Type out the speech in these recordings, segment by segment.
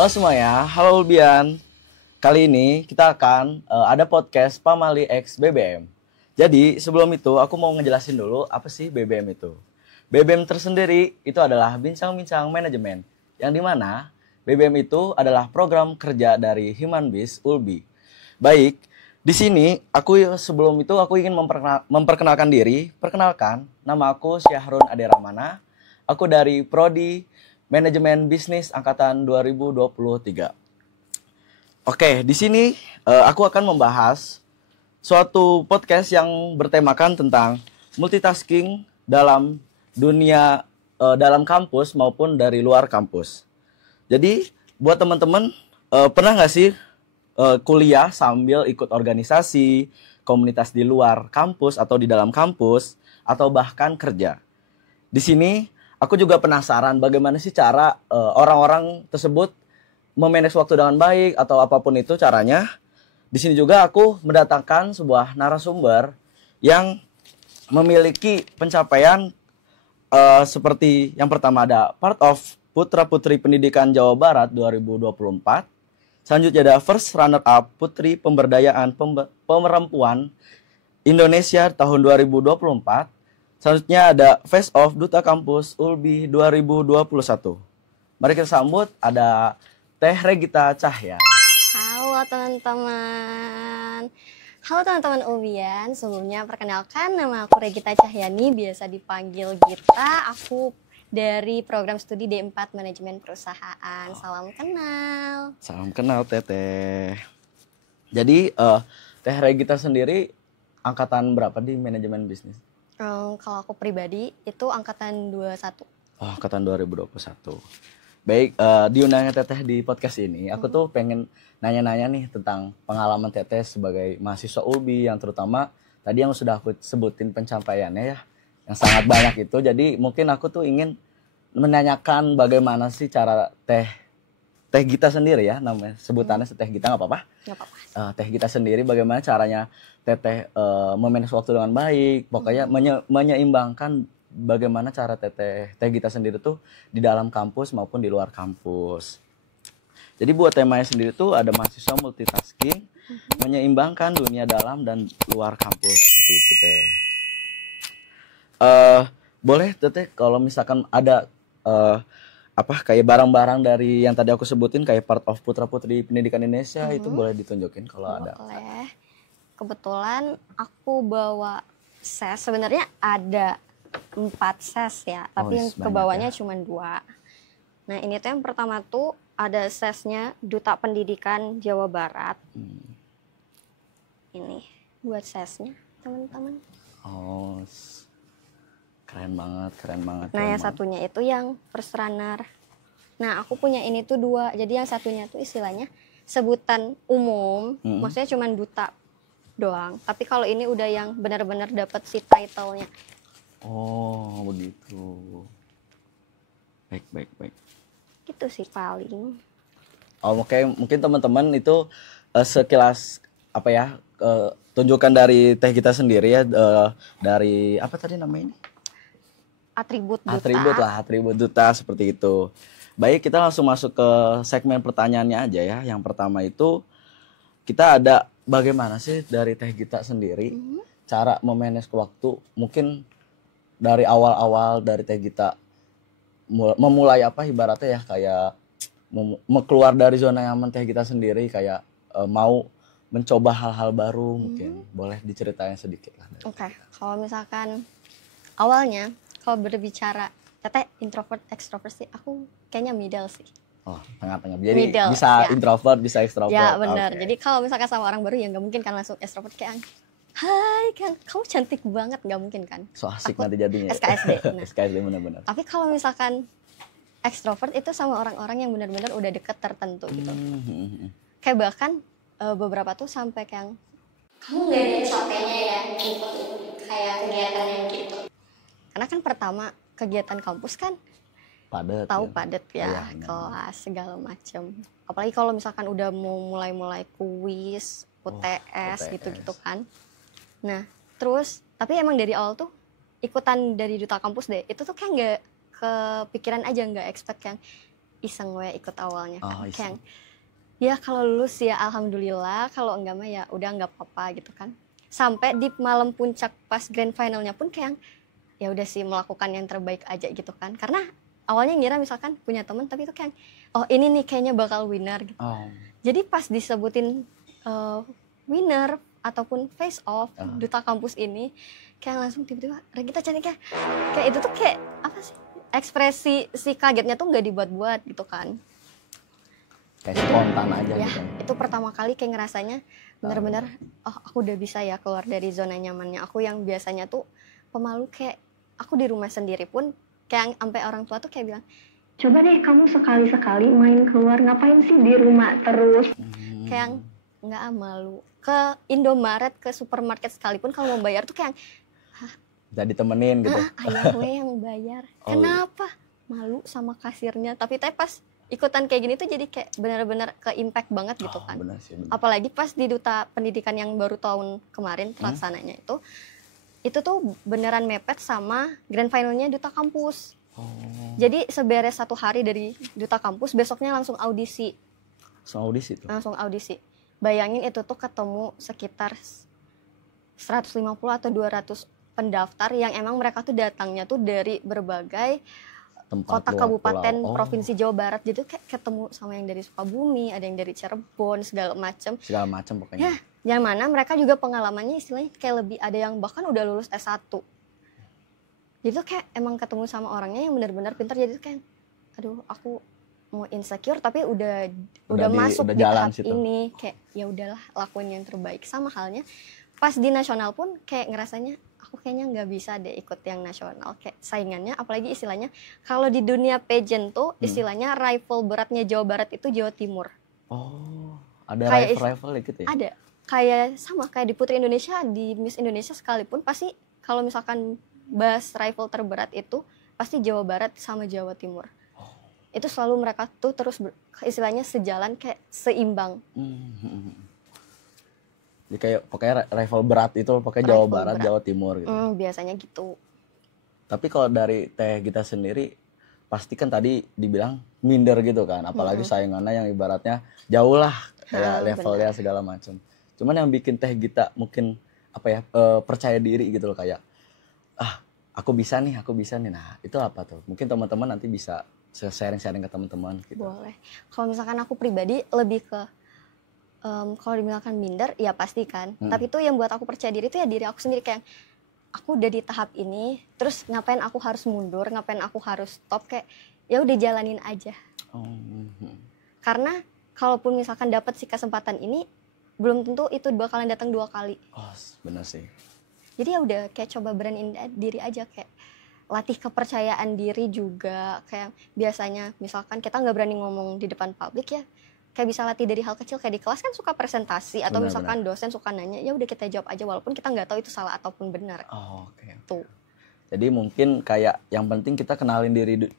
Halo semuanya, halo Ulbian. Kali ini kita akan ada podcast Pamali X BBM. Jadi sebelum itu aku mau ngejelasin dulu apa sih BBM itu. BBM tersendiri itu adalah bincang-bincang manajemen, yang dimana BBM itu adalah program kerja dari Human Biz Ulbi. Baik, di sini sebelum itu aku ingin memperkenalkan diri. Perkenalkan, nama aku Syahrun Aderamana. Aku dari Prodi Manajemen Bisnis Angkatan 2023. Oke, di sini aku akan membahas suatu podcast yang bertemakan tentang multitasking dalam dunia, dalam kampus maupun dari luar kampus. Jadi, buat teman-teman, pernah nggak sih kuliah sambil ikut organisasi, komunitas di luar kampus atau di dalam kampus, atau bahkan kerja? Di sini aku juga penasaran bagaimana sih cara orang-orang tersebut memanage waktu dengan baik atau apapun itu caranya. Di sini juga aku mendatangkan sebuah narasumber yang memiliki pencapaian seperti yang pertama ada Part of Putra Putri Pendidikan Jawa Barat 2024. Selanjutnya ada First Runner Up Putri Pemberdayaan Perempuan Indonesia tahun 2024. Selanjutnya ada Face Off Duta Kampus Ulbi 2021. Mari kita sambut ada Teh Regita Cahya. Halo teman-teman. Halo teman-teman Ulbian. Sebelumnya perkenalkan, nama aku Regita Cahyani, biasa dipanggil Gita. Aku dari program studi D4 Manajemen Perusahaan. Salam kenal. Salam kenal Teteh. Jadi Teh Regita sendiri angkatan berapa di manajemen bisnis? Kalau aku pribadi itu angkatan 21. Oh, angkatan 2021. Baik, diundangnya Teteh di podcast ini, aku tuh pengen nanya-nanya nih tentang pengalaman Teteh sebagai mahasiswa Ulbi, yang terutama tadi yang sudah aku sebutin pencapaiannya ya, yang sangat banyak itu. Jadi mungkin aku tuh ingin menanyakan bagaimana sih cara Teh Gita sendiri ya, namanya sebutannya Teh Gita nggak apa-apa? Nggak apa-apa. Teh Gita sendiri bagaimana caranya Teteh memanage waktu dengan baik, pokoknya menyeimbangkan bagaimana cara Teh Gita sendiri tuh di dalam kampus maupun di luar kampus. Jadi buat temanya sendiri tuh ada mahasiswa multitasking, menyeimbangkan dunia dalam dan luar kampus seperti itu Teh. Boleh Teteh kalau misalkan ada kayak barang-barang dari yang tadi aku sebutin kayak Part of Putra Putri Pendidikan Indonesia, itu boleh ditunjukin kalau ada. Boleh. Kebetulan aku bawa ses, sebenarnya ada 4 ses ya, tapi yang kebawahnya cuma 2. Nah ini tuh yang pertama tuh ada sesnya Duta Pendidikan Jawa Barat. Ini buat sesnya teman-teman. Oh, keren banget. Nah yang satunya itu yang First Runner. Nah aku punya ini tuh 2, jadi yang satunya tuh istilahnya sebutan umum, maksudnya cuma duta doang. Tapi kalau ini udah yang benar-benar dapat si title-nya. Oh begitu. Baik. Gitu sih paling. Oh mungkin teman-teman itu sekilas tunjukkan dari Teh Gita sendiri ya, dari apa tadi namanya ini? Atribut duta. Atribut duta seperti itu. Baik, kita langsung masuk ke segmen pertanyaannya aja ya. Yang pertama itu kita ada bagaimana sih dari Teh Gita sendiri cara memanage waktu, mungkin dari awal-awal dari Teh Gita memulai ibaratnya ya kayak keluar dari zona nyaman Teh Gita sendiri, kayak mau mencoba hal-hal baru, mungkin boleh diceritain sedikit lah. Oke. Kalau misalkan awalnya kalau berbicara Teteh introvert extrovert sih, aku kayaknya middle sih. Oh, tengah-tengah. Jadi middle, bisa ya. Introvert, bisa ekstrovert. Ya benar. Okay. Jadi kalau misalkan sama orang baru ya nggak mungkin kan langsung extrovert kayak hai kan kamu cantik banget, nggak mungkin kan. So asik nanti jadinya. SKSD. Nah. SKSD benar-benar. Tapi kalau misalkan extrovert itu sama orang-orang yang benar-benar udah deket tertentu gitu. Kayak bahkan beberapa tuh sampai kayak kamu nggak ada capeknya ya ikut kayak kegiatan yang gitu. Karena kan pertama kegiatan kampus kan padat ya, kelas segala macam. Apalagi kalau misalkan udah mau mulai kuis, UTS gitu-gitu kan. Nah terus tapi emang dari awal tuh ikutan dari duta kampus deh, itu tuh kayak nggak kepikiran aja, nggak expect yang iseng we ikut awalnya kan. Iseng. Ya kalau lulus ya alhamdulillah, kalau enggak mah ya udah nggak apa-apa gitu kan. Sampai di malam puncak pas grand finalnya pun kayak ya udah sih melakukan yang terbaik aja gitu kan. Karena awalnya ngira misalkan punya teman tapi itu kayak oh ini nih kayaknya bakal winner gitu. Jadi pas disebutin winner ataupun face off duta kampus ini kayak langsung tiba-tiba Regita cantiknya. Kayak itu tuh kayak apa sih? Ekspresi si kagetnya tuh nggak dibuat-buat gitu kan. Kayak spontan aja ya, gitu. Itu pertama kali kayak ngerasanya bener-bener oh aku udah bisa ya keluar dari zona nyamannya. Aku yang biasanya tuh pemalu, kayak aku di rumah sendiri pun kayak sampai orang tua tuh kayak bilang coba deh kamu sekali-sekali main keluar, ngapain sih di rumah terus. Kayak nggak malu ke Indomaret, ke supermarket sekalipun kalau mau bayar tuh kayak bisa ditemenin gitu. Ayah gue yang bayar. Kenapa? Malu sama kasirnya. Tapi pas ikutan kayak gini tuh jadi kayak benar-benar ke impact banget gitu kan. Benar sih, benar. Apalagi pas di duta pendidikan yang baru tahun kemarin pelaksananya itu tuh beneran mepet sama grand finalnya duta kampus. Jadi seberes 1 hari dari duta kampus, besoknya langsung audisi. Langsung audisi. Bayangin itu tuh ketemu sekitar 150 atau 200 pendaftar yang emang mereka tuh datangnya tuh dari berbagai tempat, kota, kabupaten, provinsi Jawa Barat. Jadi kayak ketemu sama yang dari Sukabumi, ada yang dari Cirebon, segala macam pokoknya. Ya, yang mana mereka juga pengalamannya istilahnya kayak lebih, ada yang bahkan udah lulus S1. Jadi tuh kayak emang ketemu sama orangnya yang benar-benar pintar. Jadi tuh kayak aduh aku mau insecure tapi udah masuk di tahap ini, kayak ya udahlah lakuin yang terbaik. Sama halnya pas di nasional pun kayak ngerasanya aku kayaknya nggak bisa deh ikut yang nasional, kayak saingannya apalagi istilahnya kalau di dunia pageant tuh istilahnya rival beratnya Jawa Barat itu Jawa Timur. Ada rival gitu ya? Ada, kayak sama kayak di Putri Indonesia, di Miss Indonesia sekalipun pasti kalau misalkan bahas rival terberat itu pasti Jawa Barat sama Jawa Timur. Itu selalu mereka tuh terus istilahnya sejalan, kayak seimbang. Jadi kayak pokoknya rival berat itu pakai Jawa Barat, Jawa Timur gitu. Biasanya gitu. Tapi kalau dari Teh Gita sendiri pasti kan tadi dibilang minder gitu kan, apalagi saingannya yang ibaratnya jauh lah kayak levelnya segala macam. Cuman yang bikin Teh Gita mungkin percaya diri gitu loh, kayak aku bisa nih. Nah, itu apa tuh? Mungkin teman-teman nanti bisa sharing-sharing ke teman-teman gitu. Boleh. Kalau misalkan aku pribadi lebih ke kalau dibilangkan minder ya pasti kan. Tapi itu yang buat aku percaya diri itu ya diri aku sendiri, kayak aku udah di tahap ini, terus ngapain aku harus mundur, ngapain aku harus stop, kayak ya udah jalanin aja. Karena kalaupun misalkan dapat si kesempatan ini, belum tentu itu bakalan datang 2 kali. Benar sih. Jadi ya udah kayak coba beraniin diri aja, kayak latih kepercayaan diri juga. Kayak biasanya misalkan kita nggak berani ngomong di depan publik ya, kayak bisa latih dari hal kecil, kayak di kelas kan suka presentasi atau misalkan dosen suka nanya, ya udah kita jawab aja walaupun kita nggak tahu itu salah ataupun benar. Tuh. Jadi mungkin kayak yang penting kita kenalin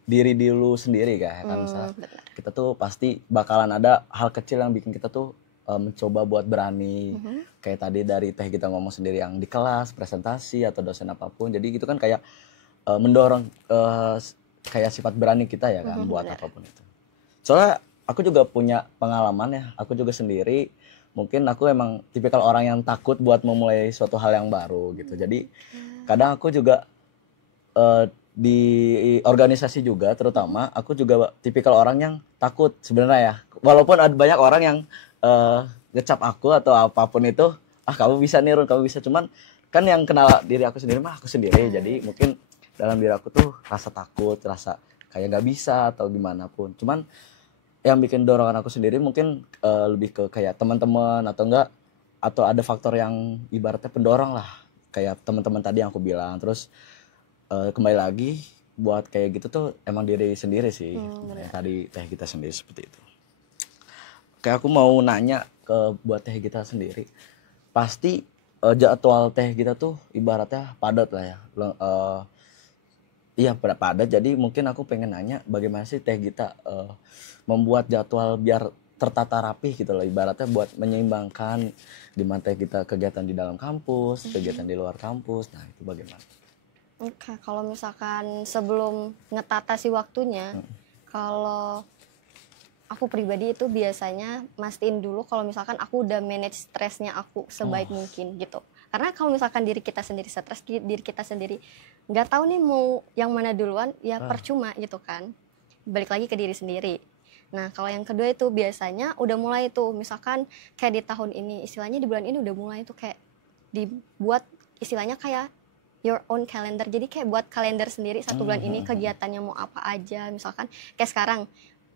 diri dulu sendiri kan misalnya kita tuh pasti bakalan ada hal kecil yang bikin kita tuh mencoba buat berani. Kayak tadi dari Teh kita ngomong sendiri yang di kelas, presentasi atau dosen apapun. Jadi gitu kan kayak mendorong kayak sifat berani kita ya kan buat apapun itu. Soalnya aku juga punya pengalaman ya, aku juga sendiri mungkin aku emang tipikal orang yang takut buat memulai suatu hal yang baru gitu. Jadi kadang aku juga di organisasi juga terutama aku juga tipikal orang yang takut sebenarnya ya. Walaupun ada banyak orang yang ngecap aku atau apapun itu, kamu bisa nih Run, kamu bisa, cuman kan yang kenal diri aku sendiri mah aku sendiri. Jadi mungkin dalam diri aku tuh rasa takut, rasa kayak nggak bisa atau gimana pun. Cuman yang bikin dorongan aku sendiri mungkin lebih ke kayak teman-teman atau ada faktor yang ibaratnya pendorong lah, kayak teman-teman tadi yang aku bilang. Terus kembali lagi buat kayak gitu tuh emang diri sendiri sih. Tadi Teh Gita sendiri seperti itu. Kayak aku mau nanya buat Teh Gita sendiri, pasti jadwal Teh Gita tuh ibaratnya padat lah ya. Iya padat, jadi mungkin aku pengen nanya bagaimana sih Teh Gita membuat jadwal biar tertata rapih gitu loh, ibaratnya buat menyeimbangkan di mana Teh Gita kegiatan di dalam kampus, kegiatan di luar kampus. Nah itu bagaimana? Kalau misalkan sebelum ngetata si waktunya, kalau Aku pribadi itu biasanya mastiin dulu kalau misalkan aku udah manage stresnya aku sebaik mungkin gitu. Karena kalau misalkan diri kita sendiri stres, diri kita sendiri nggak tahu nih mau yang mana duluan, ya percuma gitu kan. Balik lagi ke diri sendiri. Nah kalau yang kedua itu biasanya udah mulai tuh, misalkan kayak di tahun ini, istilahnya di bulan ini udah mulai tuh kayak dibuat istilahnya kayak your own calendar. Jadi kayak buat kalender sendiri satu bulan ini kegiatannya mau apa aja. Misalkan kayak sekarang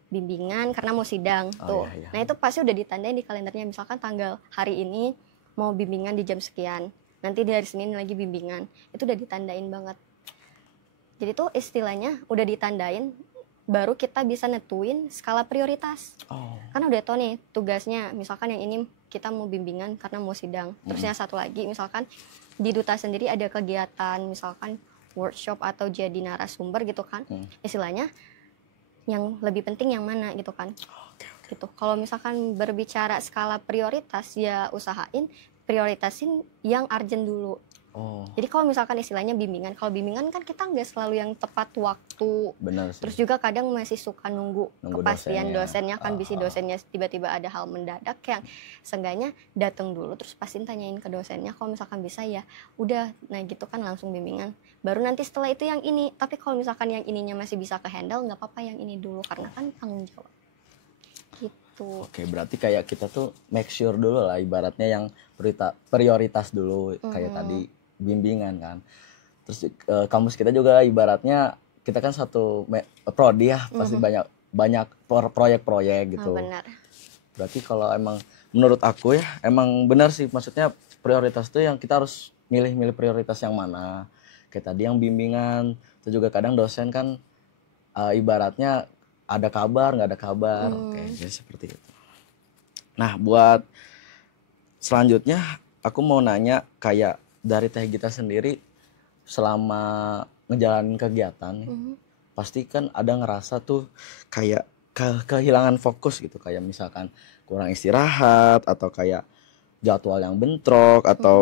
bimbingan karena mau sidang tuh. Iya. Nah itu pasti udah ditandain di kalendernya, misalkan tanggal hari ini mau bimbingan di jam sekian, nanti di hari Senin lagi bimbingan, itu udah ditandain banget. Jadi tuh istilahnya udah ditandain, baru kita bisa netuin skala prioritas. Karena udah tau nih tugasnya, misalkan yang ini kita mau bimbingan karena mau sidang, terus yang satu lagi misalkan di duta sendiri ada kegiatan misalkan workshop atau jadi narasumber gitu kan. Istilahnya yang lebih penting yang mana gitu kan. Gitu. Kalau misalkan berbicara skala prioritas, ya usahain prioritasin yang urgent dulu. Jadi kalau misalkan istilahnya bimbingan, kalau bimbingan kan kita nggak selalu yang tepat waktu. Benar sih. Terus juga kadang masih suka nunggu kepastian dosennya kan, bisa dosennya tiba-tiba ada hal mendadak yang seenggaknya datang dulu terus pastiin tanyain ke dosennya, kalau misalkan bisa ya udah, nah gitu kan langsung bimbingan. Baru nanti setelah itu yang ini, tapi kalau misalkan yang ininya masih bisa ke handle nggak apa-apa yang ini dulu karena kan tanggung jawab. Gitu. Oke, berarti kayak kita tuh make sure dulu lah ibaratnya yang prioritas dulu kayak tadi bimbingan kan. Terus kampus kita juga ibaratnya kita kan satu prodi ya, pasti banyak proyek-proyek gitu. Benar. Berarti kalau emang menurut aku ya emang benar sih, maksudnya prioritas tuh yang kita harus milih-milih prioritas yang mana. Kayak tadi yang bimbingan, itu juga kadang dosen kan ibaratnya ada kabar nggak ada kabar. Oke, jadi seperti itu. Nah buat selanjutnya aku mau nanya kayak dari Teh Gita sendiri selama ngejalanin kegiatan nih, pasti kan ada ngerasa tuh kayak kehilangan fokus gitu, kayak misalkan kurang istirahat atau kayak jadwal yang bentrok atau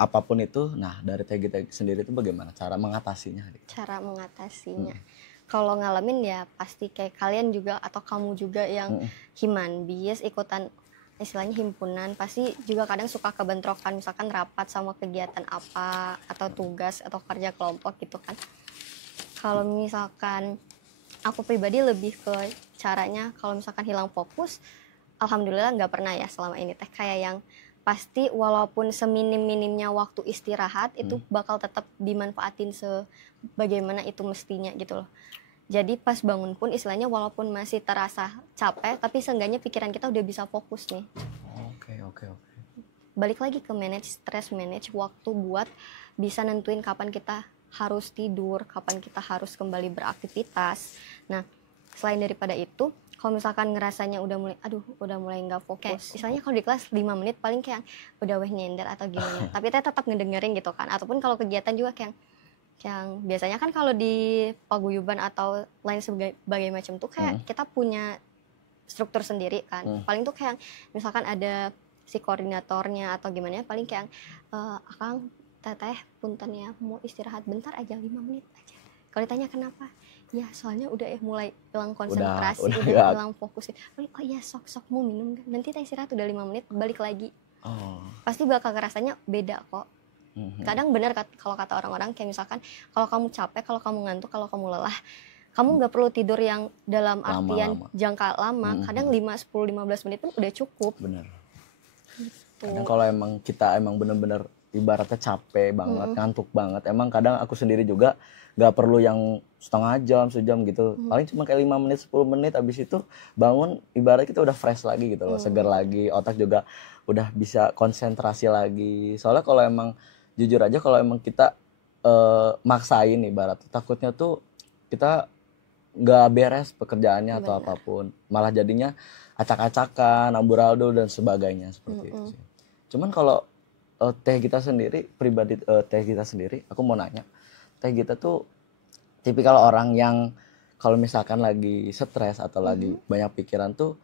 apapun itu. Nah dari Teh Gita sendiri itu bagaimana cara mengatasinya? Cara mengatasinya, kalau ngalamin ya pasti kayak kalian juga atau kamu juga yang himanbis ikutan istilahnya himpunan, pasti juga kadang suka kebentrokan, misalkan rapat sama kegiatan apa atau tugas atau kerja kelompok gitu kan. Kalau misalkan aku pribadi lebih ke caranya, kalau misalkan hilang fokus, alhamdulillah nggak pernah ya selama ini Teh, kayak yang pasti walaupun seminim-minimnya waktu istirahat itu bakal tetap dimanfaatin sebagaimana itu mestinya gitu loh. Jadi pas bangun pun istilahnya walaupun masih terasa capek, tapi seenggaknya pikiran kita udah bisa fokus nih. Oke. Balik lagi ke manage stress, manage waktu buat bisa nentuin kapan kita harus tidur, kapan kita harus kembali beraktivitas. Nah, selain daripada itu, kalau misalkan ngerasanya udah mulai nggak fokus. Misalnya kalau di kelas 5 menit paling kayak udah nyender atau gimana. Tapi kita tetap ngedengerin gitu kan. Ataupun kalau kegiatan juga kayak yang biasanya kan kalau di paguyuban atau lain sebagai macam tuh kayak kita punya struktur sendiri kan. Paling tuh kayak misalkan ada si koordinatornya atau gimana, paling kayak akang teteh punten ya mau istirahat bentar aja 5 menit aja. Kalau ditanya kenapa, ya soalnya udah mulai hilang konsentrasi, udah hilang fokus. Oh iya sok mau minum kan, nanti teh istirahat udah 5 menit balik lagi. Pasti bakal rasanya beda kok. Kadang benar kalau kata orang-orang kayak misalkan kalau kamu capek, kalau kamu ngantuk, kalau kamu lelah, kamu nggak perlu tidur yang dalam artian jangka lama. Kadang 5, 10, 15 menit pun udah cukup. Bener. Gitu. Kadang kalau emang kita bener-bener ibaratnya capek banget, ngantuk banget, emang kadang aku sendiri juga nggak perlu yang setengah jam, sejam gitu. Paling cuma kayak 5 menit, 10 menit, abis itu bangun ibarat kita udah fresh lagi gitu loh, segar lagi, otak juga udah bisa konsentrasi lagi. Soalnya kalau emang jujur aja kalau emang kita maksain ibarat, takutnya tuh kita nggak beres pekerjaannya atau apapun, malah jadinya acak-acakan, amburadul dan sebagainya seperti itu sih. Cuman kalau Teh Gita sendiri pribadi, Teh Gita sendiri, aku mau nanya, Teh Gita tuh tipikal orang yang kalau misalkan lagi stres atau lagi banyak pikiran tuh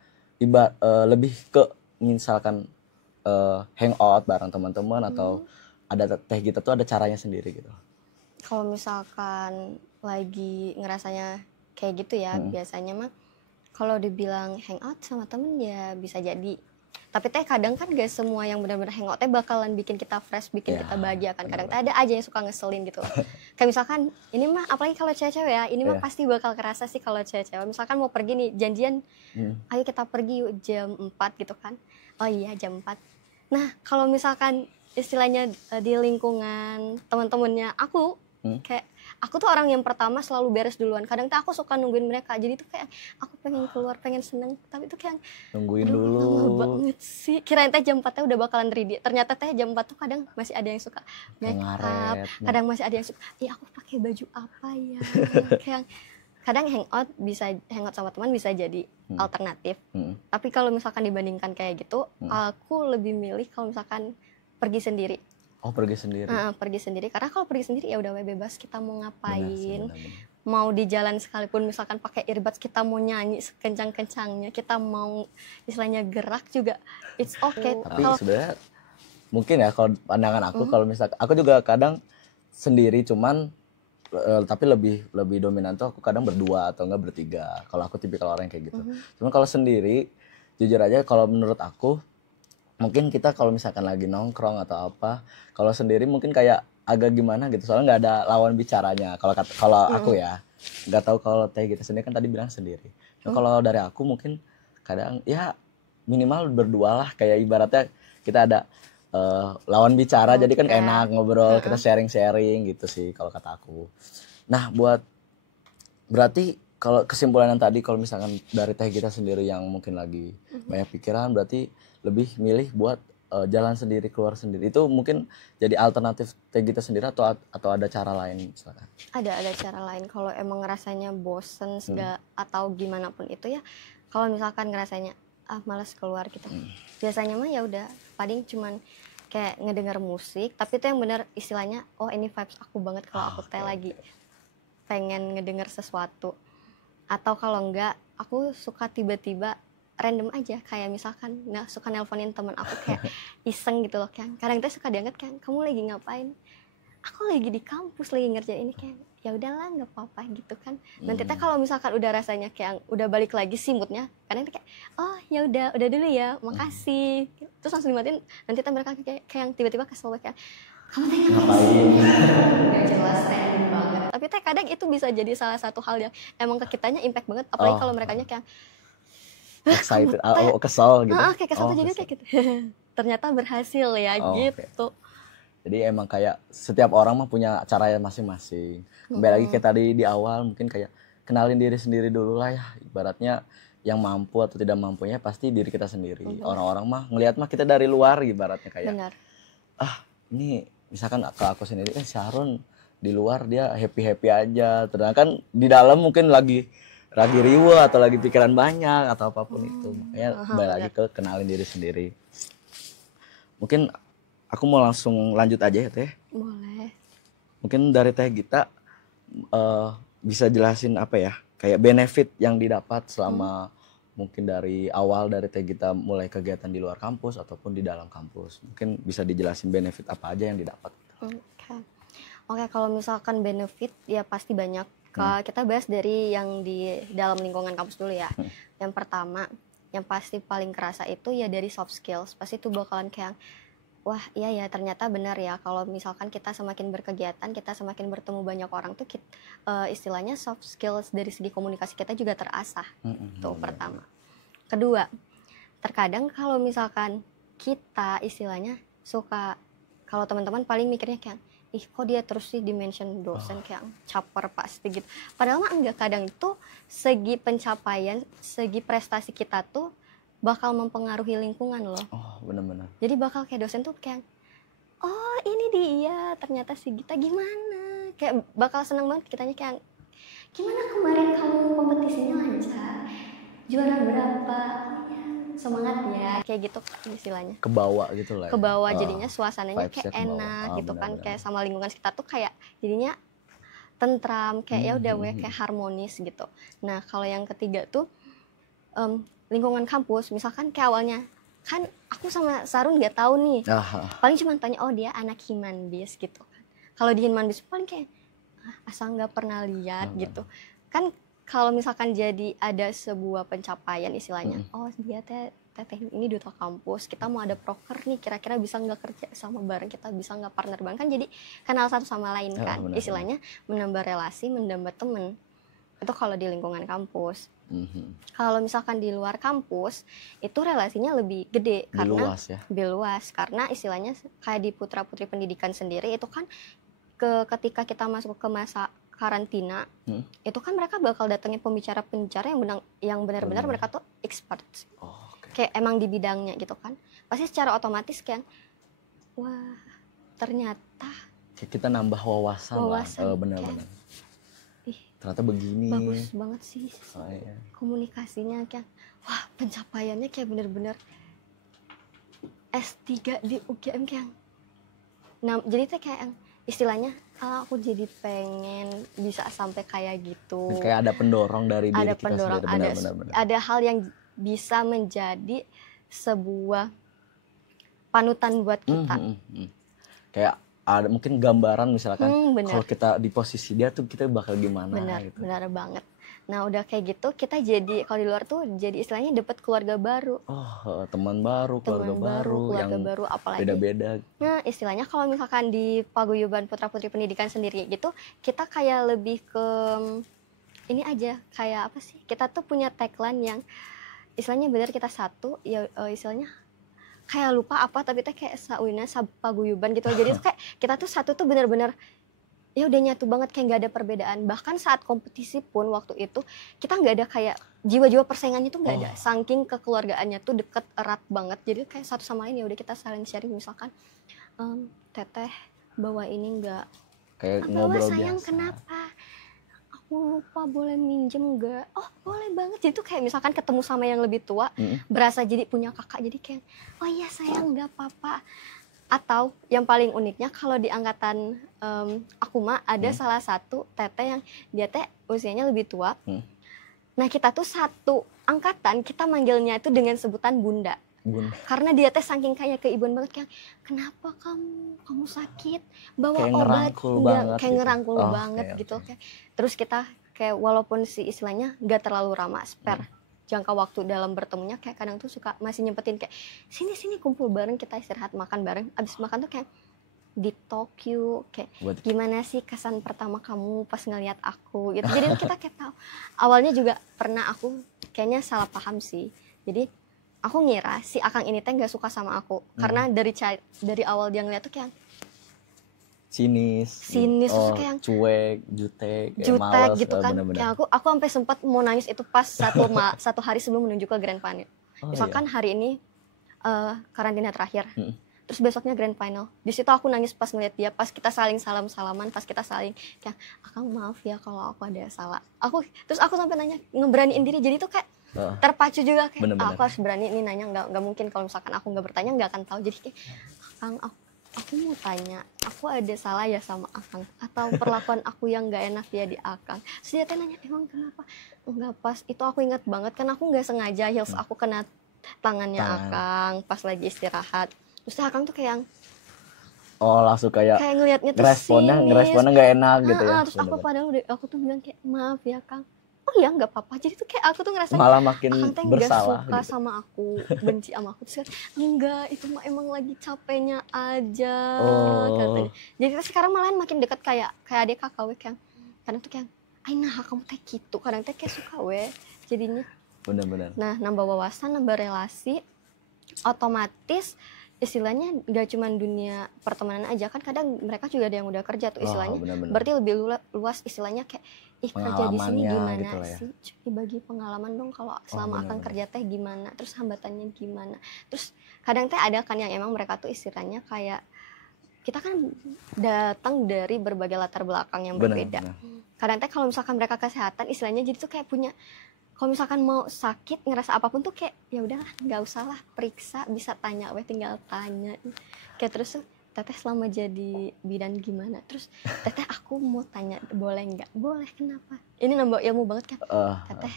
lebih ke misalkan hangout bareng teman-teman atau ada Teh Gita tuh ada caranya sendiri gitu. Kalau misalkan lagi ngerasanya kayak gitu ya, biasanya mah Kalau dibilang hangout sama temen ya bisa jadi. Tapi teh kadang kan gak semua yang benar-benar hangout teh bakalan bikin kita fresh, bikin kita bahagia kan. Kadang teh ada aja yang suka ngeselin gitu loh. Kayak misalkan ini mah apalagi kalau cewek-cewek ya, ini mah pasti bakal kerasa sih kalau cewek-cewek. Misalkan mau pergi nih janjian, ayo kita pergi yuk jam 4 gitu kan. Oh iya jam 4. Nah kalau misalkan istilahnya di lingkungan teman-temannya aku, kayak aku tuh orang yang pertama selalu beres duluan. Kadang tuh aku suka nungguin mereka. Jadi tuh kayak aku pengen keluar, pengen seneng. Tapi tuh kayak nungguin dulu. Lama banget sih. Kirain teh jam 4 teh udah bakalan ready. Ternyata teh jam 4 tuh kadang masih ada yang suka make up. Kadang masih ada yang suka, aku pakai baju apa ya. Kayak kadang hangout sama teman bisa jadi alternatif. Tapi kalau misalkan dibandingkan kayak gitu, aku lebih milih kalau misalkan pergi sendiri. Oh pergi sendiri. Pergi sendiri karena kalau pergi sendiri ya udah bebas kita mau ngapain. Benar. Mau di jalan sekalipun misalkan pakai earbuds kita mau nyanyi sekencang-kencangnya, kita mau istilahnya gerak juga it's okay. Tapi sebenarnya mungkin ya kalau pandangan aku kalau misalkan aku juga kadang sendiri cuman tapi lebih dominan tuh aku kadang berdua atau enggak bertiga. Kalau aku tipikal orang yang kayak gitu. Cuman kalau sendiri jujur aja kalau menurut aku mungkin kita kalau misalkan lagi nongkrong atau apa, kalau sendiri mungkin kayak agak gimana gitu, soalnya nggak ada lawan bicaranya. Kalau aku ya, nggak tahu kalau teh kita sendiri kan tadi bilang sendiri. Nah, kalau dari aku mungkin kadang ya minimal berdua lah, kayak ibaratnya kita ada lawan bicara, jadi kan enak ngobrol, kita sharing gitu sih kalau kata aku. Nah berarti kalau kesimpulan yang tadi, kalau misalkan dari teh kita sendiri yang mungkin lagi banyak pikiran, berarti lebih milih buat jalan sendiri, keluar sendiri. Itu mungkin jadi alternatif teh kita sendiri atau ada cara lain misalkan? Ada cara lain. Kalau emang ngerasanya bosen atau gimana pun itu ya, kalau misalkan ngerasanya malas keluar gitu. Biasanya mah ya udah paling cuman kayak ngedenger musik, tapi itu yang benar istilahnya ini vibes aku banget kalau aku teh lagi pengen ngedenger sesuatu. Atau kalau enggak, aku suka tiba-tiba random aja, kayak misalkan suka nelponin teman aku kayak iseng gitu loh, kan kadang teh suka diangkat kan, kamu lagi ngapain? Aku lagi di kampus lagi ngerjain ini, kan ya udahlah nggak apa-apa gitu kan. Nanti teh kalau misalkan udah rasanya kayak udah balik lagi sih moodnya, kadang teh kayak ya udah dulu ya, makasih, terus langsung dimatiin. Nanti teh mereka kayak yang tiba-tiba kesel kayak, kamu teh ngapain? Gak jelas, random banget. Tapi teh kadang itu bisa jadi salah satu hal yang emang ke kitanya impact banget, apalagi kalau merekanya kayak excited, kesel gitu. Kayak kesel tuh jadi kayak gitu. Ternyata berhasil ya gitu. Jadi emang kayak setiap orang mah punya caranya masing-masing. Kembali lagi kayak tadi di awal, mungkin kayak kenalin diri sendiri dulu lah ya. Ibaratnya yang mampu atau tidak mampunya pasti diri kita sendiri. Orang-orang mah ngelihat mah kita dari luar, ibaratnya kayak. Benar. Ini misalkan kalau aku sendiri, Sharon di luar dia happy-happy aja. Sedangkan di dalam mungkin lagi riuh atau lagi pikiran banyak atau apapun itu. Makanya balik lagi ke kenalin diri sendiri. Mungkin aku mau langsung lanjut aja ya Teh. Boleh. Mungkin dari Teh Gita bisa jelasin apa ya, kayak benefit yang didapat selama mungkin dari awal dari Teh Gita mulai kegiatan di luar kampus ataupun di dalam kampus. Mungkin bisa dijelasin benefit apa aja yang didapat. Oke, kalau misalkan benefit ya pasti banyak. Kita bahas dari yang di dalam lingkungan kampus dulu ya. Yang pertama, yang pasti paling kerasa itu ya dari soft skills. Pasti itu bakalan kayak, wah iya ya ternyata benar ya, kalau misalkan kita semakin berkegiatan, kita semakin bertemu banyak orang tuh istilahnya soft skills dari segi komunikasi kita juga terasah. Itu pertama. Kedua, terkadang kalau misalkan kita istilahnya suka, kalau teman-teman paling mikirnya kayak, kok dia terus sih di-mention dosen, kayak caper pasti gitu. Padahal mah enggak, kadang itu segi pencapaian, segi prestasi kita tuh bakal mempengaruhi lingkungan loh. Benar-benar. Jadi bakal kayak dosen tuh kayak, ini dia, ternyata si Gita gimana? Kayak bakal seneng banget kitanya kayak, gimana kemarin kamu kompetisinya lancar? Juara berapa? Semangat ya, kayak gitu istilahnya. Kebawa gitu lah. Kebawa jadinya suasananya kayak enak gitu kan, kayak sama lingkungan sekitar tuh kayak jadinya tentram, kayak ya udah kayak harmonis gitu. Nah kalau yang ketiga tuh lingkungan kampus, misalkan kayak awalnya kan aku sama Sarun nggak tahu nih, paling cuma tanya dia anak Himandis gitu kan. Kalau di Himandis paling kayak asal nggak pernah lihat gitu kan. kalau misalkan jadi ada sebuah pencapaian istilahnya, oh dia teteh ini duta kampus, kita mau ada proker nih, kira-kira bisa nggak kerja sama bareng, kita bisa nggak partner bareng, kan jadi kenal satu sama lain kan, istilahnya menambah relasi, menambah temen, itu kalau di lingkungan kampus. Kalau misalkan di luar kampus itu relasinya lebih gede karena lebih luas, karena istilahnya kayak di putra putri pendidikan sendiri itu kan ketika kita masuk ke masa karantina, itu kan mereka bakal datengin pembicara-pembicara yang benar-benar mereka tuh expert, kayak emang di bidangnya gitu kan, pasti secara otomatis kayak wah ternyata kayak kita nambah wawasan lah, benar-benar ternyata begini, bagus banget sih komunikasinya, kayak wah pencapaiannya kayak benar-benar S3 di UGM kayak, nah jadi tuh kayak istilahnya aku jadi pengen bisa sampai kayak gitu. Kayak ada pendorong dari diri kita pendorong, sendiri. Ada hal yang bisa menjadi sebuah panutan buat kita. Kayak ada mungkin gambaran misalkan kalau kita di posisi dia tuh kita bakal gimana. Gitu. Benar banget. Nah udah kayak gitu kita jadi kalau di luar tuh jadi istilahnya dapat keluarga baru. Teman baru, keluarga baru, apalagi beda-beda. Nah istilahnya kalau misalkan di paguyuban putra putri pendidikan sendiri gitu, kita kayak lebih ke ini aja, kayak apa sih? Kita tuh punya tagline yang istilahnya benar kita satu, ya istilahnya kayak lupa apa tapi teh kayak sauina paguyuban gitu. Jadi tuh kayak kita tuh satu tuh benar-benar ya udah nyatu banget, kayak nggak ada perbedaan. Bahkan saat kompetisi pun waktu itu kita nggak ada kayak jiwa-jiwa persaingannya tuh nggak ada, saking kekeluargaannya tuh deket erat banget. Jadi kayak satu sama lain ya udah kita saling sharing, misalkan teteh bawa ini nggak, kayak ngobrol sayang biasa. Kenapa aku lupa, boleh minjem nggak? Oh boleh banget. Jadi tuh kayak misalkan ketemu sama yang lebih tua, berasa jadi punya kakak, jadi kayak oh iya sayang nggak apa-apa. Atau yang paling uniknya kalau di angkatan aku mah ada salah satu teteh yang dia teh usianya lebih tua. Nah kita tuh satu angkatan kita manggilnya itu dengan sebutan bunda. Karena dia teh saking kayak keibuan banget, kayak kenapa kamu sakit, bawa kayak obat, kayak ngerangkul gitu. banget gitu. Terus kita kayak walaupun si istilahnya gak terlalu ramah, spare jangka waktu dalam bertemunya, kayak kadang tuh suka masih nyempetin kayak sini kumpul bareng, kita istirahat makan bareng, abis makan tuh kayak deep talk you, kayak gimana sih kesan pertama kamu pas ngelihat aku gitu. Jadi kita kayak tahu, awalnya juga pernah aku kayaknya salah paham sih, jadi aku ngira si akang ini teh nggak suka sama aku karena dari awal dia ngeliat tuh kayak sinis terus kayak cuek, jutek males, gitu kan. Kayak aku sampai sempat mau nangis itu pas satu hari sebelum menuju ke Grand Final. Misalkan hari ini karantina terakhir, terus besoknya Grand Final. Di situ aku nangis pas ngeliat dia, pas kita saling salaman, pas kita saling kayak akang maaf ya kalau aku ada salah. Terus aku sampai nanya, ngeberaniin diri, jadi tuh kayak terpacu juga kayak aku harus berani ini nanya, nggak mungkin kalau misalkan aku nggak bertanya nggak akan tahu. Jadi kayak akang aku mau tanya, aku ada salah ya sama akang atau perlakuan aku yang nggak enak ya di akang? Terus dia nanya emang kenapa? Enggak, pas itu aku ingat banget kan aku nggak sengaja heels aku kena tangannya akang pas lagi istirahat. Terus akang tuh kayak langsung kayak ngelihatnya tuh ngeresponnya nggak enak gitu ya. Terus aku tuh bilang kayak maaf ya Kang. Oh ya nggak apa-apa. Jadi tuh kayak aku tuh ngerasa malah makin bersalah, suka gitu. sama aku, benci sama aku. Terus enggak, itu mah emang lagi capeknya aja katanya. Jadi sekarang malahan makin dekat kayak adik kakak we, kan kadang tuh kayak nah kamu teh gitu, kadang teh kayak suka we jadinya. Benar-benar. Nah nambah wawasan, nambah relasi, otomatis istilahnya gak cuma dunia pertemanan aja, kan kadang mereka juga ada yang udah kerja tuh istilahnya. Berarti lebih luas istilahnya, kayak kerja di sini gimana gitu sih ya. Bagi pengalaman dong kalau selama akan kerja teh gimana, terus hambatannya gimana. Terus kadang teh ada kan yang emang mereka tuh istilahnya kayak kita kan datang dari berbagai latar belakang yang berbeda. Kadang teh kalau misalkan mereka kesehatan istilahnya jadi tuh kayak punya, kalau misalkan mau sakit ngerasa apapun tuh kayak ya udahlah nggak usah lah periksa, bisa tanya tinggal tanya. Kayak terus teteh selama jadi bidan gimana, terus teteh aku mau tanya boleh nggak? Boleh, kenapa? Ini nambah ilmu banget kan. Teteh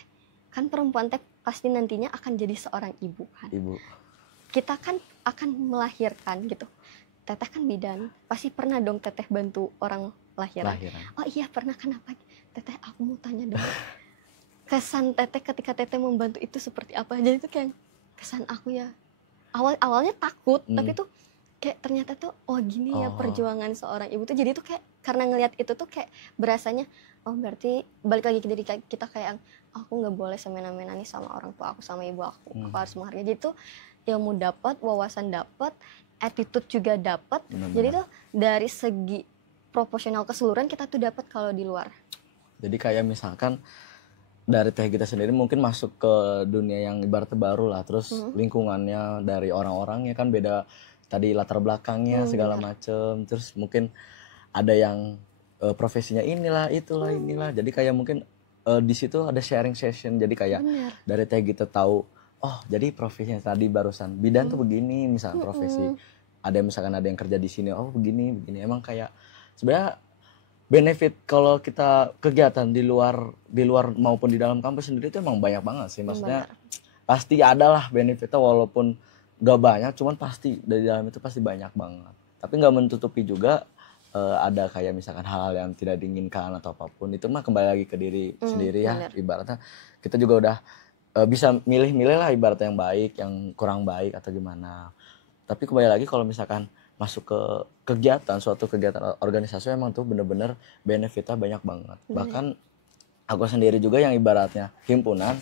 kan perempuan teh pasti nantinya akan jadi seorang ibu kan. Kita kan akan melahirkan gitu. Teteh kan bidan, pasti pernah dong teteh bantu orang lahiran. Oh iya pernah, kenapa? Teteh aku mau tanya dong, kesan teteh ketika teteh membantu itu seperti apa. Jadi itu kayak kesan aku ya awalnya takut, tapi tuh kayak ternyata tuh oh gini ya perjuangan seorang ibu tuh. Jadi tuh kayak karena ngelihat itu tuh kayak berasanya oh berarti balik lagi ke diri kita kayak aku nggak boleh semena-mena nih sama orang tua aku sama ibu aku harus menghargai. Jadi tuh ilmu dapat, wawasan dapat, attitude juga dapat. Jadi tuh dari segi proporsional keseluruhan kita tuh dapat kalau di luar. Jadi kayak misalkan dari teh kita sendiri mungkin masuk ke dunia yang ibaratnya baru lah, terus lingkungannya dari orang-orangnya kan beda, tadi latar belakangnya segala macem, terus mungkin ada yang profesinya inilah inilah, jadi kayak mungkin di situ ada sharing session, jadi kayak dari teh kita tahu oh jadi profesinya tadi barusan bidan tuh begini misalkan profesi, ada misalkan ada yang kerja di sini oh begini emang kayak sebenarnya benefit kalau kita kegiatan di luar maupun di dalam kampus sendiri itu emang banyak banget sih, maksudnya pasti ada lah benefitnya walaupun gak banyak, cuman pasti dari dalam itu pasti banyak banget, tapi nggak menutupi juga ada kayak misalkan hal-hal yang tidak diinginkan atau apapun, itu mah kembali lagi ke diri sendiri ya. Ibaratnya kita juga udah bisa milih-milih lah ibaratnya yang baik, yang kurang baik atau gimana. Tapi kembali lagi kalau misalkan masuk ke kegiatan, suatu kegiatan organisasi emang tuh bener-bener benefitnya banyak banget. Bahkan aku sendiri juga yang ibaratnya himpunan,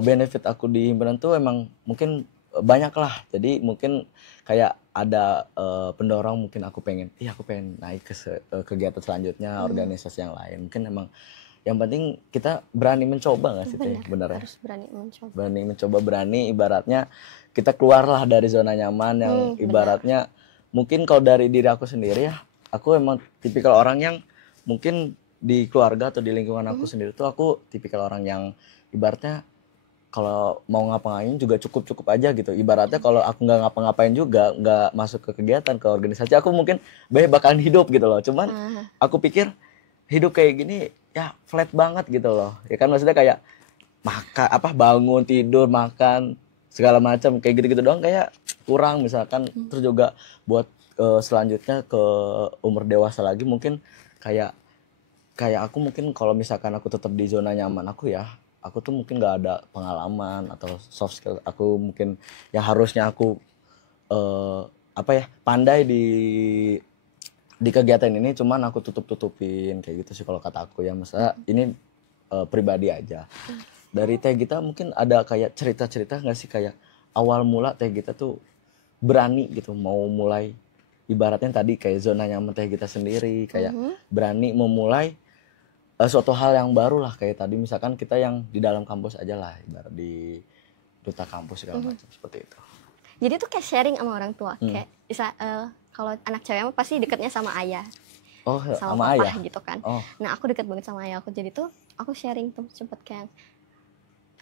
benefit aku di himpunan tuh emang mungkin banyak lah. Jadi mungkin kayak ada pendorong, mungkin aku pengen naik ke kegiatan selanjutnya, organisasi yang lain. Mungkin emang yang penting kita berani mencoba nggak sih teh? Bener ya? Harus berani mencoba. Berani mencoba, ibaratnya kita keluarlah dari zona nyaman yang ibaratnya mungkin kalau dari diri aku sendiri ya, aku emang tipikal orang yang mungkin di keluarga atau di lingkungan aku sendiri tuh aku tipikal orang yang ibaratnya kalau mau ngapa-ngapain juga cukup aja gitu. Ibaratnya kalau aku nggak ngapa-ngapain juga, nggak masuk ke kegiatan, ke organisasi, aku mungkin bakalan hidup gitu loh. Cuman aku pikir hidup kayak gini ya flat banget gitu loh. Ya kan maksudnya kayak makan bangun, tidur, makan segala macam kayak gitu-gitu doang kayak kurang misalkan. Terus juga buat selanjutnya ke umur dewasa lagi mungkin kayak aku mungkin kalau misalkan aku tetap di zona nyaman aku ya, aku tuh mungkin nggak ada pengalaman atau soft skill aku mungkin yang harusnya aku pandai di kegiatan ini, cuman aku tutupin kayak gitu sih kalau kata aku ya. Masalah ini pribadi aja. Dari teh kita mungkin ada kayak cerita-cerita nggak sih kayak awal mula teh kita tuh berani gitu mau mulai, ibaratnya tadi kayak zona nyaman teh kita sendiri, kayak berani memulai suatu hal yang baru lah, kayak tadi misalkan kita yang di dalam kampus aja lah, ibarat di duta kampus segala macam seperti itu. Jadi tuh kayak sharing sama orang tua, kayak bisa kalau anak cewek mah pasti dekatnya sama ayah. Sama papa ayah gitu kan. Nah, aku dekat banget sama ayah aku. Jadi tuh aku sharing tuh cepet kayak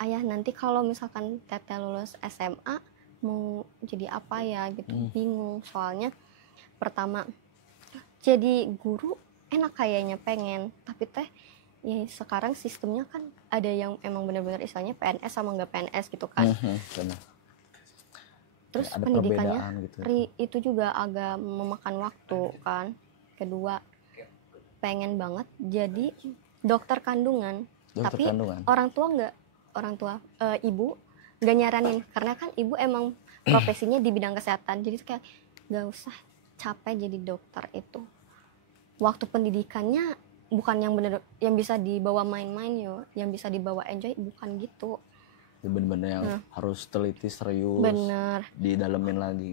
ayah nanti kalau misalkan teteh lulus SMA mau jadi apa ya gitu, bingung soalnya pertama jadi guru enak kayaknya pengen, tapi teh ya sekarang sistemnya kan ada yang emang benar-benar istilahnya PNS sama nggak PNS gitu kan. Terus ya, pendidikannya gitu. Itu juga agak memakan waktu kan. Kedua pengen banget jadi dokter kandungan, tapi orang tua ibu nggak nyaranin karena kan ibu emang profesinya di bidang kesehatan, jadi kayak nggak usah capek jadi dokter itu. Waktu pendidikannya bukan yang bener yang bisa dibawa main-main yo, yang bisa dibawa enjoy, bukan gitu. Bener-bener yang harus teliti serius, bener didalemin lagi.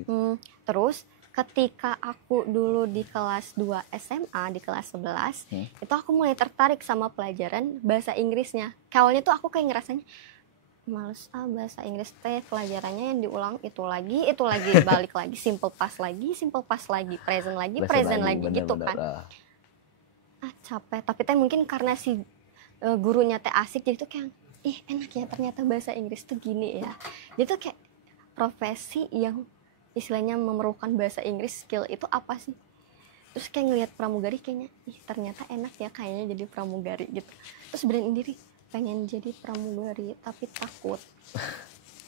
Terus ketika aku dulu di kelas 2 SMA, di kelas 11, itu aku mulai tertarik sama pelajaran bahasa Inggrisnya. Awalnya tuh aku kayak ngerasanya males bahasa Inggris teh, pelajarannya yang diulang itu lagi balik lagi, simple past lagi, present lagi gitu kan. Capek, tapi teh mungkin karena si gurunya teh asik, jadi tuh kayak enak ya ternyata bahasa Inggris tuh gini ya. Jadi tuh kayak profesi yang istilahnya memerlukan bahasa Inggris, skill itu apa sih? Terus kayak ngelihat pramugari kayaknya ternyata enak ya kayaknya jadi pramugari gitu. Terus beraniin diri pengen jadi pramugari tapi takut.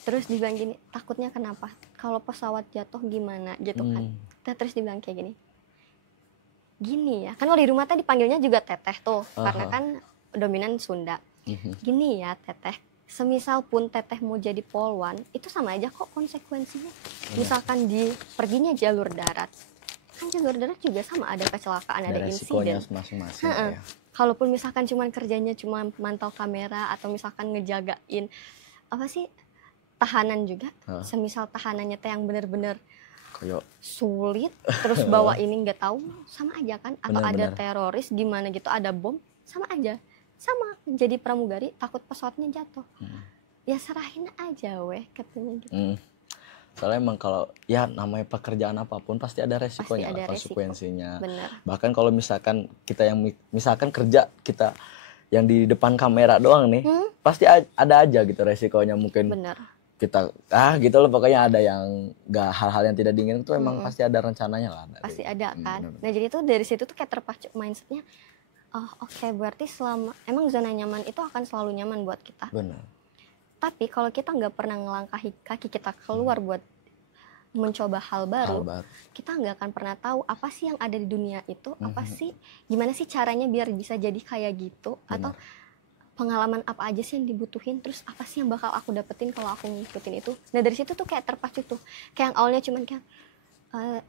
Terus dibilang gini, takutnya kenapa? Kalau pesawat jatuh gimana gitu kan. Terus dibilang kayak gini ya, kan kalau di rumah teh dipanggilnya juga teteh tuh, karena kan dominan Sunda. Gini ya teteh, semisal pun teteh mau jadi polwan, itu sama aja kok konsekuensinya. Misalkan perginya jalur darat, kan jalur darat juga sama, ada kecelakaan, ada resikonya insiden. masing-masing ya. Kalaupun misalkan kerjanya cuma mantau kamera atau misalkan ngejagain apa sih tahanan juga, semisal tahanannya teh yang bener-bener Kayak sulit, terus bawa ini nggak tahu, sama aja kan. Atau bener, ada teroris gimana gitu, ada bom, sama aja. Sama jadi pramugari takut pesawatnya jatuh. Ya serahin aja weh katanya gitu. Soalnya emang kalau ya namanya pekerjaan apapun pasti ada resikonya, Pasti ada konsekuensinya. Bener. Bahkan kalau misalkan kita yang misalkan kerja kita yang di depan kamera doang nih, pasti ada aja gitu resikonya. Mungkin Bener. kita gitu loh, pokoknya ada yang hal-hal yang tidak diinginkan itu emang pasti ada rencananya lah. Pasti ada kan. Nah jadi tuh dari situ tuh kayak terpacu mindsetnya. Oh oke, berarti selama emang zona nyaman itu akan selalu nyaman buat kita. Benar. Tapi kalau kita nggak pernah ngelangkahi kaki kita keluar buat mencoba hal baru, kita nggak akan pernah tahu apa sih yang ada di dunia itu, apa sih, gimana sih caranya biar bisa jadi kayak gitu. Benar. Atau pengalaman apa aja sih yang dibutuhin, terus apa sih yang bakal aku dapetin kalau aku ngikutin itu. Nah dari situ tuh kayak terpacu tuh, kayak yang awalnya cuman kayak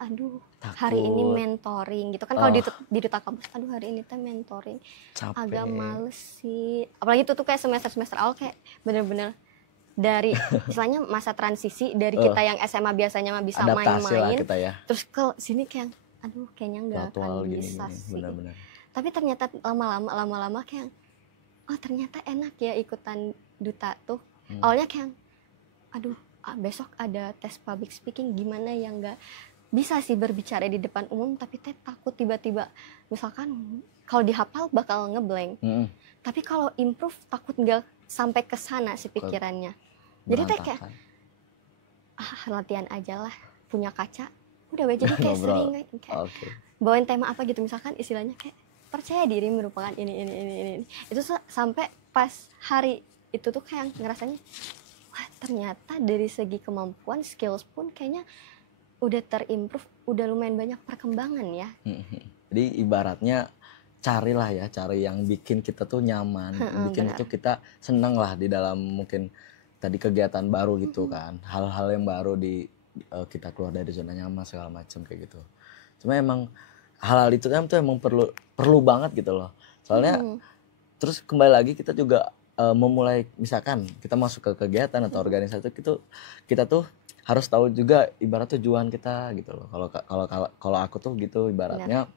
aduh takut. Hari ini mentoring gitu kan, kalau di duta kampus, aduh hari ini teh mentoring, capek. Agak males sih, apalagi itu tuh kayak semester awal kayak bener-bener dari istilahnya masa transisi dari kita yang SMA biasanya mah bisa main-main ya. Terus ke sini kayak aduh kayaknya nggak akan bisa sih. Bener-bener. Tapi ternyata lama-lama kayak oh ternyata enak ya ikutan duta tuh. Awalnya kayak aduh besok ada tes public speaking, gimana yang nggak bisa sih berbicara di depan umum, tapi teh takut tiba-tiba misalkan kalau dihafal bakal ngeblank. Tapi kalau improve takut nggak sampai ke sana si pikirannya. Jadi teh kayak latihan aja lah, punya kaca udah jadi kayak sering kayak bawain tema apa gitu, misalkan istilahnya kayak percaya diri merupakan ini. Itu sampai pas hari itu tuh kayak ngerasanya wah ternyata dari segi kemampuan skills pun kayaknya udah terimprove, udah lumayan banyak perkembangan ya. Jadi ibaratnya cari yang bikin kita tuh nyaman, bikin itu kita senang lah di dalam mungkin tadi kegiatan baru gitu kan, hal-hal yang baru kita keluar dari zona nyaman segala macam kayak gitu. Cuma emang hal-hal itu kan tuh emang perlu banget gitu loh. Soalnya terus kembali lagi kita juga memulai, misalkan kita masuk ke kegiatan atau organisasi itu kita tuh harus tahu juga ibarat tujuan kita gitu loh. Kalau aku tuh gitu ibaratnya,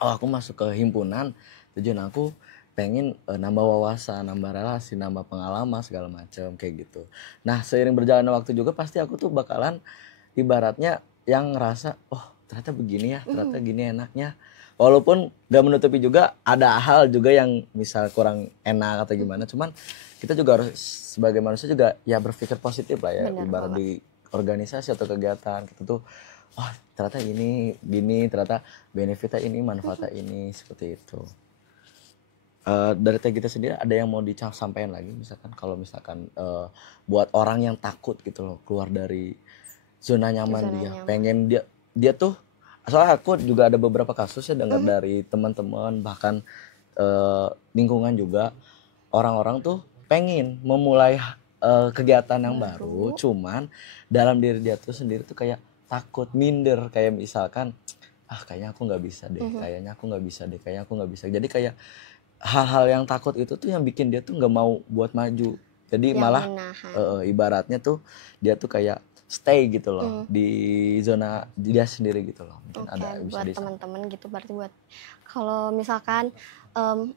aku masuk ke himpunan, tujuan aku pengen nambah wawasan, nambah relasi, nambah pengalaman segala macam kayak gitu. Nah seiring berjalannya waktu juga pasti aku tuh bakalan ibaratnya yang ngerasa oh ternyata begini ya, ternyata gini enaknya. Walaupun gak menutupi juga ada hal juga yang misal kurang enak atau gimana, cuman kita juga harus sebagai manusia juga ya berpikir positif lah ya. Bener ibarat banget. Di organisasi atau kegiatan kita tuh oh ternyata ini gini, ternyata benefitnya ini, manfaatnya ini, seperti itu. Dari teh kita sendiri ada yang mau disampaikan lagi, misalkan kalau misalkan buat orang yang takut gitu loh keluar dari zona nyaman dia, pengen dia tuh, soalnya aku juga ada beberapa kasus ya dengar dari teman-teman bahkan lingkungan juga, orang-orang tuh pengen memulai kegiatan yang baru, cuman dalam diri dia tuh sendiri tuh kayak takut, minder, kayak misalkan kayaknya aku nggak bisa deh, kayaknya aku nggak bisa. Jadi kayak hal-hal yang takut itu tuh yang bikin dia tuh nggak mau buat maju. Jadi yang malah ibaratnya tuh dia tuh kayak stay gitu loh di zona dia sendiri gitu loh. Mungkin ada buat teman-teman gitu, berarti buat kalau misalkan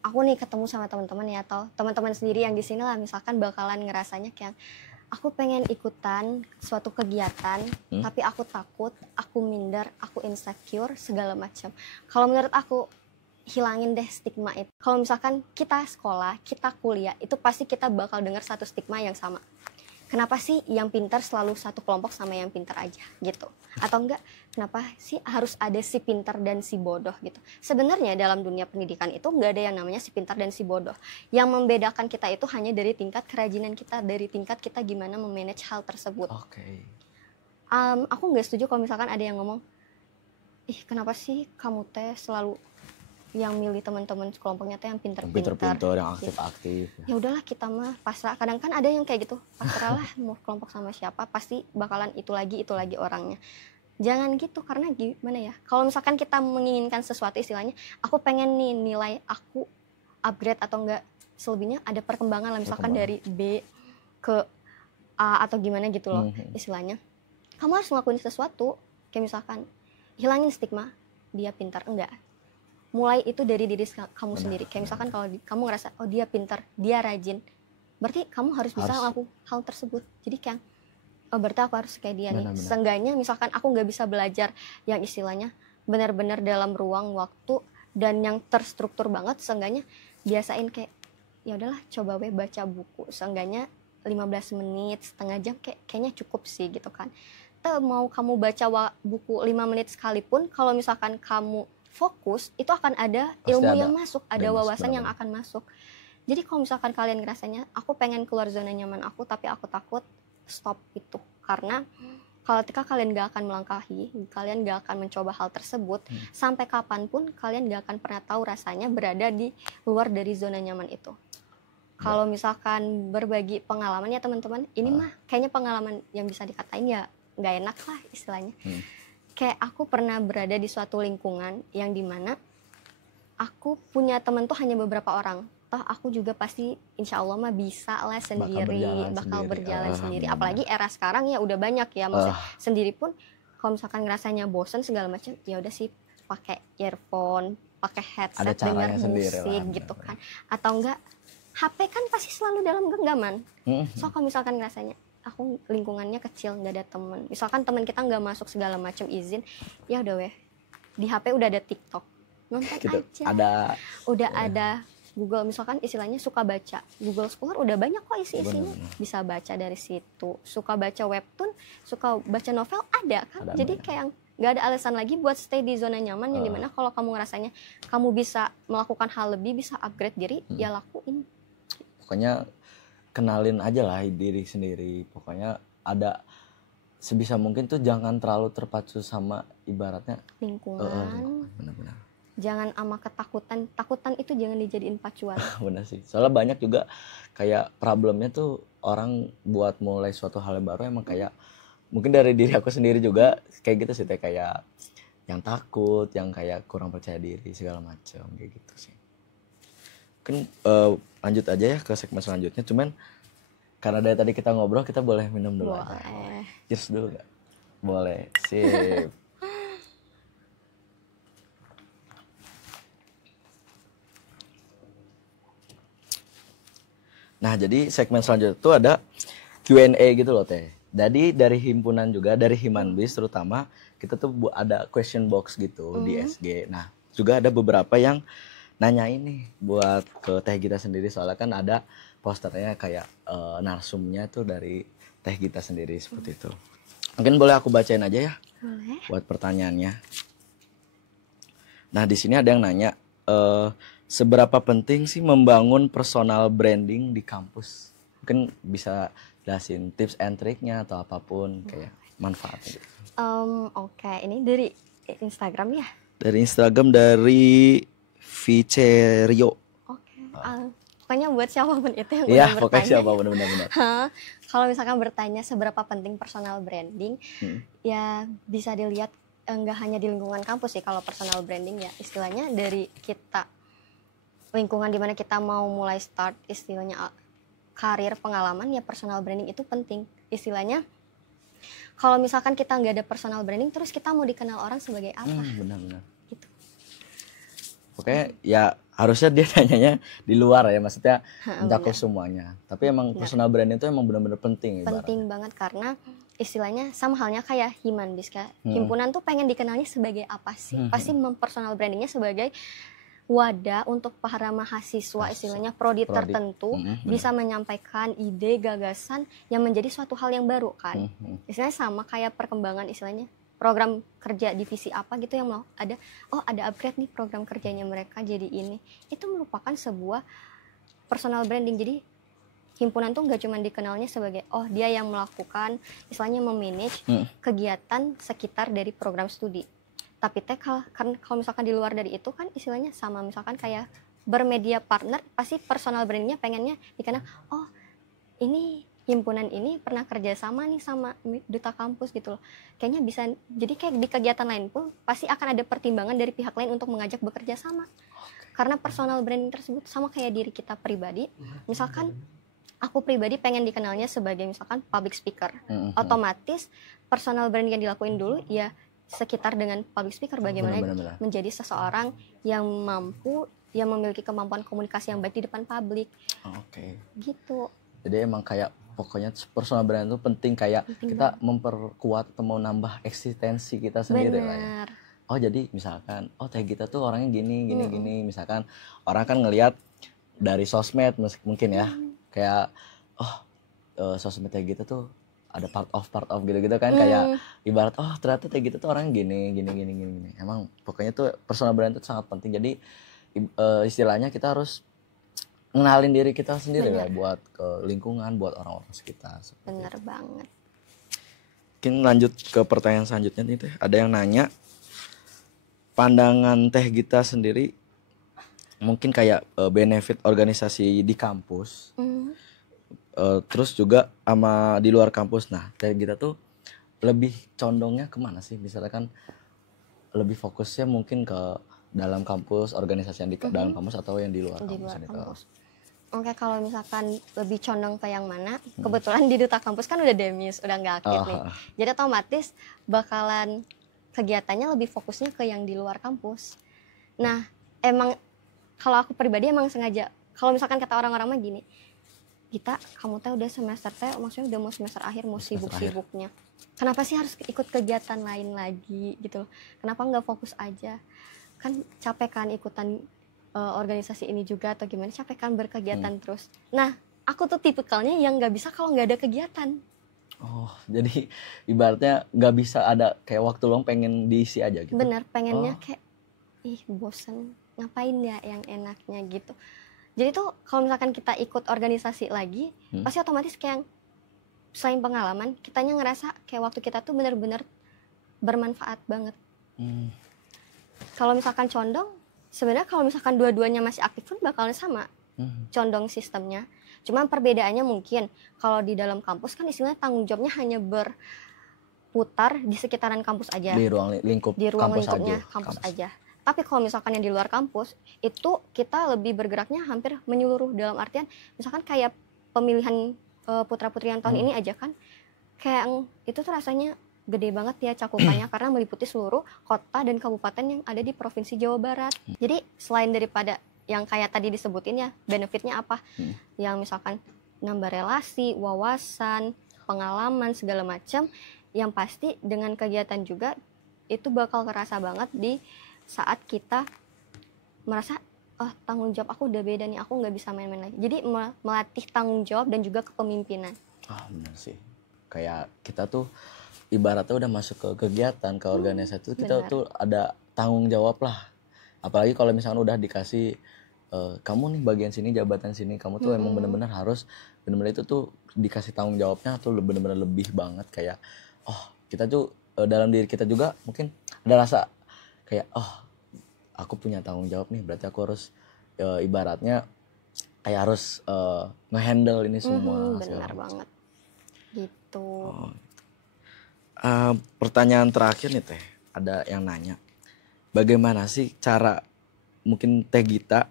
aku nih ketemu sama teman-teman ya, atau teman-teman sendiri yang di sini lah, misalkan bakalan ngerasanya kayak aku pengen ikutan suatu kegiatan tapi aku takut, aku minder, aku insecure segala macam. Kalau menurut aku hilangin deh stigma itu. Kalau misalkan kita sekolah, kita kuliah, itu pasti kita bakal dengar satu stigma yang sama. Kenapa sih yang pintar selalu satu kelompok sama yang pintar aja gitu? Atau enggak, kenapa sih harus ada si pintar dan si bodoh gitu? Sebenarnya dalam dunia pendidikan itu enggak ada yang namanya si pintar dan si bodoh. Yang membedakan kita itu hanya dari tingkat kerajinan kita, dari tingkat kita gimana memanage hal tersebut. Aku enggak setuju kalau misalkan ada yang ngomong, kenapa sih kamu teh selalu yang milih teman-teman kelompoknya tuh yang pinter-pinter, yang aktif-aktif. Ya udahlah kita mah pasrah. Kadang kan ada yang kayak gitu, pasrah lah mau kelompok sama siapa pasti bakalan itu lagi orangnya. Jangan gitu, karena gimana ya, kalau misalkan kita menginginkan sesuatu, istilahnya aku pengen nih nilai aku upgrade atau enggak selebihnya ada perkembangan lah, misalkan dari B ke A atau gimana gitu loh istilahnya. Kamu harus ngelakuin sesuatu, kayak misalkan hilangin stigma dia pintar, enggak. Mulai itu dari diri kamu sendiri. Kayak misalkan kalau kamu ngerasa oh dia pintar, dia rajin, berarti kamu harus bisa ngelakuin hal tersebut. Jadi kayak oh berarti aku harus kayak dia nih. Seenggaknya misalkan aku nggak bisa belajar yang istilahnya benar-benar dalam ruang waktu dan yang terstruktur banget, seenggaknya biasain kayak ya udahlah coba baca buku seenggaknya 15 menit, setengah jam kayaknya cukup sih gitu kan. Mau kamu baca buku 5 menit sekalipun, kalau misalkan kamu fokus, itu akan ada ilmu yang masuk, ada wawasan yang akan masuk. Jadi kalau misalkan kalian ngerasanya aku pengen keluar zona nyaman aku tapi aku takut, stop itu. Karena kalau ketika kalian gak akan melangkahi, kalian gak akan mencoba hal tersebut, sampai kapanpun kalian gak akan pernah tahu rasanya berada di luar dari zona nyaman itu. Kalau misalkan berbagi pengalaman ya teman-teman, ini mah kayaknya pengalaman yang bisa dikatain ya gak enak lah istilahnya. Kayak aku pernah berada di suatu lingkungan yang dimana aku punya teman tuh hanya beberapa orang. Toh aku juga pasti insya Allah mah bisa lah sendiri, bakal berjalan sendiri. Apalagi era sekarang ya udah banyak ya, maksudnya sendiri pun kalau misalkan ngerasanya bosen segala macam, ya udah sih pakai earphone, pakai headset, dengar musik gitu kan. Atau enggak HP kan pasti selalu dalam genggaman. So kalau misalkan ngerasanya aku lingkungannya kecil, nggak ada temen, misalkan teman kita nggak masuk segala macam izin, ya udah weh di HP udah ada TikTok, nonton gitu, aja ada Google, misalkan istilahnya suka baca, Google Scholar udah banyak kok isi-isinya, bisa baca dari situ. Suka baca webtoon, suka baca novel, ada kan, jadi kayak nggak ada alasan lagi buat stay di zona nyaman yang dimana kalau kamu ngerasanya kamu bisa melakukan hal lebih, bisa upgrade diri, ya lakuin. Pokoknya kenalin aja lah diri sendiri. Pokoknya ada sebisa mungkin tuh jangan terlalu terpacu sama ibaratnya lingkungan. Benar-benar. Jangan sama takutan itu jangan dijadiin pacuan. Benar sih. Soalnya banyak juga kayak problemnya tuh orang buat mulai suatu hal yang baru emang kayak mungkin dari diri aku sendiri juga kayak gitu sih, kayak yang takut, yang kayak kurang percaya diri segala macam kayak gitu sih. Mungkin lanjut aja ya ke segmen selanjutnya. Cuman karena dari tadi kita ngobrol, kita boleh minum dulu aja. Cheers dulu nggak? Boleh, sip. Nah, jadi segmen selanjutnya itu ada Q&A gitu loh Teh. Jadi dari himpunan juga, dari Himanbis terutama, kita tuh ada question box gitu di SG. Nah, juga ada beberapa yang nanya ini buat ke Teh Gita sendiri, soalnya kan ada posternya kayak narsumnya tuh dari Teh Gita sendiri seperti itu. Mungkin boleh aku bacain aja ya. Boleh. Buat pertanyaannya. Nah di sini ada yang nanya seberapa penting sih membangun personal branding di kampus? Mungkin bisa jelasin tips and triknya atau apapun kayak manfaatnya. Oke, ini dari Instagram ya? Dari Instagram dari Vicerio. Oke. Pokoknya buat siapapun itu yang udah bertanya. Iya, pokoknya siapapun benar-benar. Kalau misalkan bertanya seberapa penting personal branding, ya bisa dilihat enggak hanya di lingkungan kampus sih kalau personal branding ya. Istilahnya dari kita lingkungan dimana kita mau mulai start istilahnya karir, pengalaman, ya personal branding itu penting. Istilahnya kalau misalkan kita nggak ada personal branding, terus kita mau dikenal orang sebagai apa? Benar-benar. Gitu. Oke, ya harusnya dia tanyanya di luar ya, maksudnya mencakup semuanya. Tapi emang personal branding itu emang benar-benar penting. Penting banget karena istilahnya sama halnya kayak Himanbis, himpunan tuh pengen dikenalnya sebagai apa sih? Pasti mempersonal brandingnya sebagai wadah untuk para mahasiswa, istilahnya prodi tertentu bisa menyampaikan ide, gagasan yang menjadi suatu hal yang baru kan. Istilahnya sama kayak perkembangan istilahnya program kerja divisi apa gitu yang mau ada, oh ada upgrade nih program kerjanya mereka jadi ini. Itu merupakan sebuah personal branding. Jadi himpunan tuh nggak cuma dikenalnya sebagai oh dia yang melakukan istilahnya memanage kegiatan sekitar dari program studi. Tapi teh kalau misalkan di luar dari itu kan istilahnya sama, misalkan kayak bermedia partner, pasti personal brandingnya pengennya dikenal, oh ini himpunan ini pernah kerja sama nih sama duta kampus gitu loh. Kayaknya bisa, jadi kayak di kegiatan lain pun pasti akan ada pertimbangan dari pihak lain untuk mengajak bekerja sama. Karena personal branding tersebut sama kayak diri kita pribadi. Misalkan aku pribadi pengen dikenalnya sebagai misalkan public speaker. Otomatis personal branding yang dilakuin dulu ya sekitar dengan public speaker, bagaimana menjadi seseorang yang mampu, yang memiliki kemampuan komunikasi yang baik di depan publik. Gitu. Jadi emang kayak pokoknya personal brand itu penting, kayak kita memperkuat atau mau nambah eksistensi kita sendiri lah ya. Oh jadi misalkan, oh Teh Gita tuh orangnya gini. Misalkan orang kan ngelihat dari sosmed mungkin ya, kayak sosmed Teh Gita tuh ada part of gitu kan, kayak ibarat oh ternyata Teh Gita tuh orangnya gini. Emang pokoknya tuh personal brand itu sangat penting. Jadi istilahnya kita harus ngenalin diri kita sendiri lah buat ke lingkungan, buat orang-orang sekitar. Bener banget. Mungkin lanjut ke pertanyaan selanjutnya nih Teh. Ada yang nanya, pandangan Teh Gita sendiri mungkin kayak benefit organisasi di kampus, terus juga sama di luar kampus. Nah Teh Gita tuh lebih condongnya kemana sih? Misalkan lebih fokusnya mungkin ke dalam kampus, organisasi yang di dalam kampus atau yang di luar kampus? Oke, kalau misalkan lebih condong ke yang mana, kebetulan di duta kampus kan udah demis, udah nggak aktif nih. Jadi otomatis bakalan kegiatannya lebih fokusnya ke yang di luar kampus. Nah, emang kalau aku pribadi emang sengaja, kalau misalkan kata orang-orang mah gini, Gita, kamu teh udah semester teh, maksudnya udah mau semester akhir, mau sibuk-sibuknya. Kenapa sih harus ikut kegiatan lain lagi gitu loh? Kenapa nggak fokus aja? Kan capek kan ikutan organisasi ini juga atau gimana, capek kan berkegiatan terus. Nah, aku tuh tipikalnya yang nggak bisa kalau nggak ada kegiatan. Oh, jadi ibaratnya nggak bisa ada kayak waktu luang pengen diisi aja gitu? Bener, pengennya kayak, bosen, ngapain ya yang enaknya gitu. Jadi tuh kalau misalkan kita ikut organisasi lagi, pasti otomatis kayak selain pengalaman, kitanya ngerasa kayak waktu kita tuh bener-bener bermanfaat banget. Kalau misalkan condong, sebenarnya kalau misalkan dua-duanya masih aktif pun bakalnya sama, condong sistemnya. Cuma perbedaannya mungkin kalau di dalam kampus kan istilahnya tanggung jawabnya hanya berputar di sekitaran kampus aja, di ruang lingkupnya kampus aja. Tapi kalau misalkan yang di luar kampus itu kita lebih bergeraknya hampir menyeluruh, dalam artian misalkan kayak pemilihan putra-putri yang tahun ini aja kan, kayak itu tuh rasanya gede banget ya cakupannya karena meliputi seluruh kota dan kabupaten yang ada di Provinsi Jawa Barat. Jadi selain daripada yang kayak tadi disebutin ya, benefitnya apa? Yang misalkan nambah relasi, wawasan, pengalaman segala macam, yang pasti dengan kegiatan juga itu bakal kerasa banget di saat kita merasa tanggung jawab aku udah beda nih, aku nggak bisa main-main lagi. Jadi melatih tanggung jawab dan juga kepemimpinan. Benar sih. Kayak kita tuh ibaratnya udah masuk ke kegiatan, ke organisasi itu kita tuh ada tanggung jawab lah. Apalagi kalau misalkan udah dikasih kamu nih bagian sini, jabatan sini, kamu tuh emang benar-benar harus benar-benar itu tuh dikasih tanggung jawabnya tuh benar-benar lebih banget, kayak kita tuh dalam diri kita juga mungkin ada rasa kayak aku punya tanggung jawab nih, berarti aku harus ibaratnya kayak harus ngehandle ini semua. Benar banget gitu. Pertanyaan terakhir nih Teh, ada yang nanya, bagaimana sih cara mungkin Teh Gita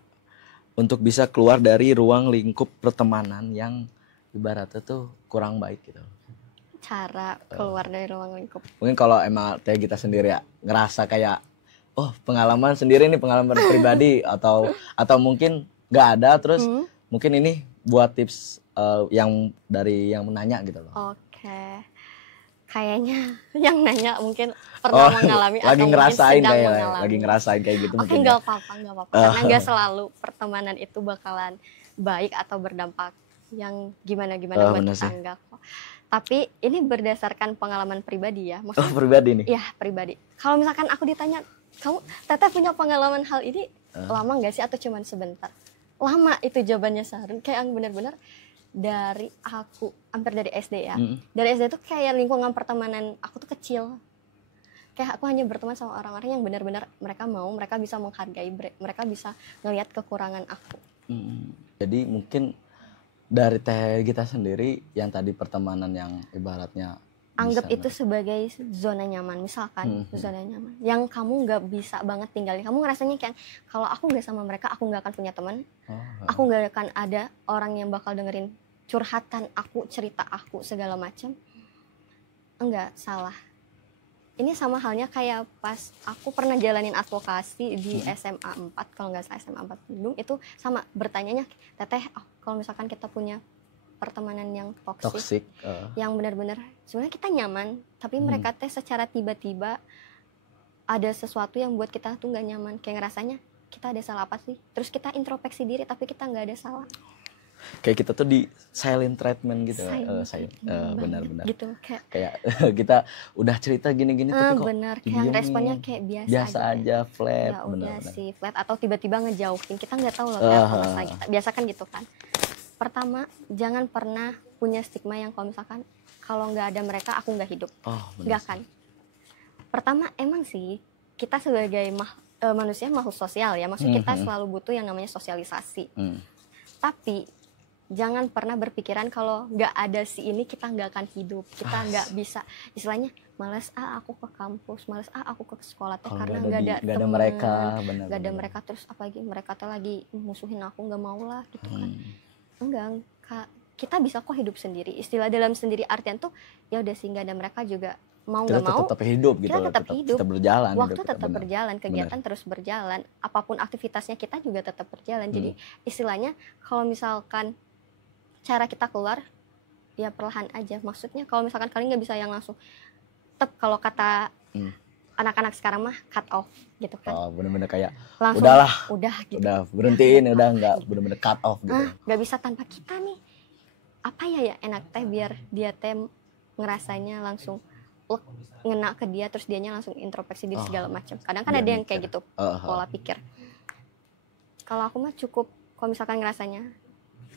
untuk bisa keluar dari ruang lingkup pertemanan yang ibaratnya tuh kurang baik gitu? Cara keluar dari ruang lingkup, mungkin kalau emang Teh Gita sendiri ya ngerasa kayak pengalaman sendiri nih, pengalaman pribadi atau mungkin nggak ada, terus mungkin ini buat tips yang dari yang menanya gitu loh. Oke. Kayaknya yang nanya mungkin pernah mengalami lagi atau ngerasain mungkin sedang kayak mengalami. Lagi ngerasain kayak gitu. Oke, nggak apa-apa. Karena nggak selalu pertemanan itu bakalan baik atau berdampak yang gimana-gimana buat tetangga kok. Tapi ini berdasarkan pengalaman pribadi ya. Maksudnya, pribadi nih? Iya, pribadi. Kalau misalkan aku ditanya, kamu Teteh punya pengalaman hal ini lama nggak sih atau cuman sebentar? Lama itu jawabannya Sahrun. Kayak yang benar-benar dari aku hampir dari SD ya. Dari SD tuh kayak lingkungan pertemanan aku tuh kecil. Kayak aku hanya berteman sama orang-orang yang benar-benar mereka mau, mereka bisa menghargai, mereka bisa ngelihat kekurangan aku. Jadi mungkin dari Teh Gita sendiri yang tadi pertemanan yang ibaratnya anggap itu sebagai zona nyaman, misalkan zona nyaman yang kamu nggak bisa banget tinggalin. Kamu ngerasanya kayak kalau aku nggak sama mereka aku nggak akan punya teman, aku nggak akan ada orang yang bakal dengerin curhatan aku, cerita aku segala macam. Enggak, salah. Ini sama halnya kayak pas aku pernah jalanin advokasi di SMA 4, kalau nggak salah SMA 4 Bandung, itu sama bertanyanya, Teteh, kalau misalkan kita punya pertemanan yang toksik, yang benar-benar sebenarnya kita nyaman, tapi mereka teh secara tiba-tiba ada sesuatu yang buat kita tuh nggak nyaman, kayak ngerasanya kita ada salah apa sih, terus kita introspeksi diri tapi kita nggak ada salah. Kayak kita tuh di silent treatment gitu, benar-benar gitu, kayak kita udah cerita gini-gini tapi kok benar, kayak responnya kayak biasa aja flat, ya udah sih flat, atau tiba-tiba ngejauhin, kita nggak tahu loh kayak apa masalah kita, biasa kan gitu kan. Pertama, jangan pernah punya stigma yang kalau misalkan kalau nggak ada mereka aku nggak hidup, nggak kan. Pertama emang sih kita sebagai manusia makhluk sosial ya, maksudnya kita selalu butuh yang namanya sosialisasi. Tapi jangan pernah berpikiran kalau nggak ada si ini kita nggak akan hidup, kita nggak bisa, istilahnya males aku ke kampus, males aku ke sekolah teh karena nggak ada teman, nggak ada mereka, terus apalagi mereka tuh lagi musuhin aku, nggak mau lah gitu kan. Enggak, kita bisa kok hidup sendiri. Istilah dalam sendiri artian tuh ya udah sih nggak ada mereka juga mau nggak mau tetap hidup gitu, kita tetap hidup, berjalan, waktu tetap berjalan, kegiatan terus berjalan, apapun aktivitasnya kita juga tetap berjalan. Jadi istilahnya kalau misalkan cara kita keluar ya perlahan aja, maksudnya kalau misalkan kalian nggak bisa yang langsung kalau kata anak-anak sekarang mah cut off gitu kan, bener-bener kayak langsung, udah gitu, udah berhentiin, udah nggak bener-bener cut off gitu, nggak bisa tanpa kita nih. Apa ya enak teh biar dia teh ngerasanya langsung ngena ke dia, terus dianya langsung introspeksi diri segala macam. Kadang kan ada yang kayak gitu pola pikir. Kalau aku mah cukup kalau misalkan ngerasanya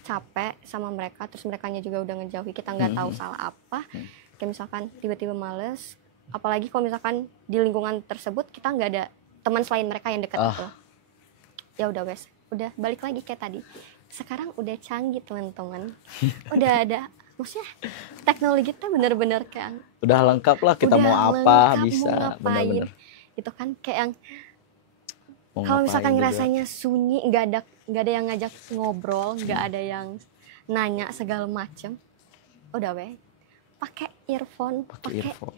capek sama mereka, terus merekanya juga udah ngejauhi, kita nggak tahu salah apa, kayak misalkan tiba-tiba males, apalagi kalau misalkan di lingkungan tersebut kita nggak ada teman selain mereka yang dekat itu, ya udah wes, udah balik lagi kayak tadi. Sekarang udah canggih teman-teman, udah ada, maksudnya teknologi kita bener-bener kayak udah lengkap lah, kita mau apa bisa, bener-bener itu kan kayak yang kalau misalkan ngerasanya sunyi, nggak ada yang ngajak ngobrol, nggak ada yang nanya segala macem, udah weh pakai earphone,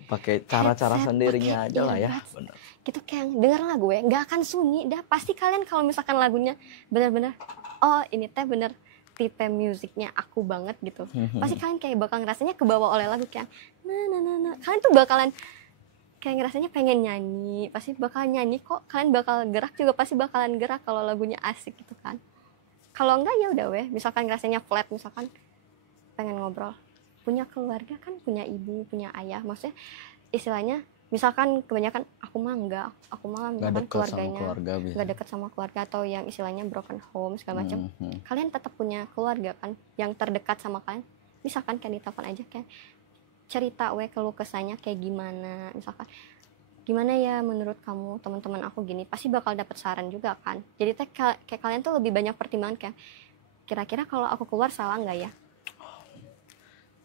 pakai cara-cara sendirinya aja lah ya, bener. Gitu kayak denger lagu ya, nggak akan sunyi dah, pasti kalian kalau misalkan lagunya benar-benar ini teh bener tipe musiknya aku banget gitu, pasti kalian kayak bakal ngerasanya kebawa oleh lagu kayak nah, kalian tuh bakalan kayak ngerasanya pengen nyanyi, pasti bakal nyanyi kok, kalian bakal gerak juga pasti bakalan gerak kalau lagunya asik gitu kan. Kalau enggak ya udah weh, misalkan ngerasanya flat, misalkan pengen ngobrol, punya keluarga kan, punya ibu, punya ayah, maksudnya istilahnya misalkan kebanyakan aku mah misalkan keluarganya nggak dekat sama keluarga, atau yang istilahnya broken home segala macam, kalian tetap punya keluarga kan yang terdekat sama kalian, misalkan kan ditelepon aja kan, cerita keluh kesahnya kayak gimana, misalkan gimana ya menurut kamu teman-teman aku gini, pasti bakal dapet saran juga kan. Jadi kayak kalian tuh lebih banyak pertimbangan kayak kira-kira kalau aku keluar salah nggak ya.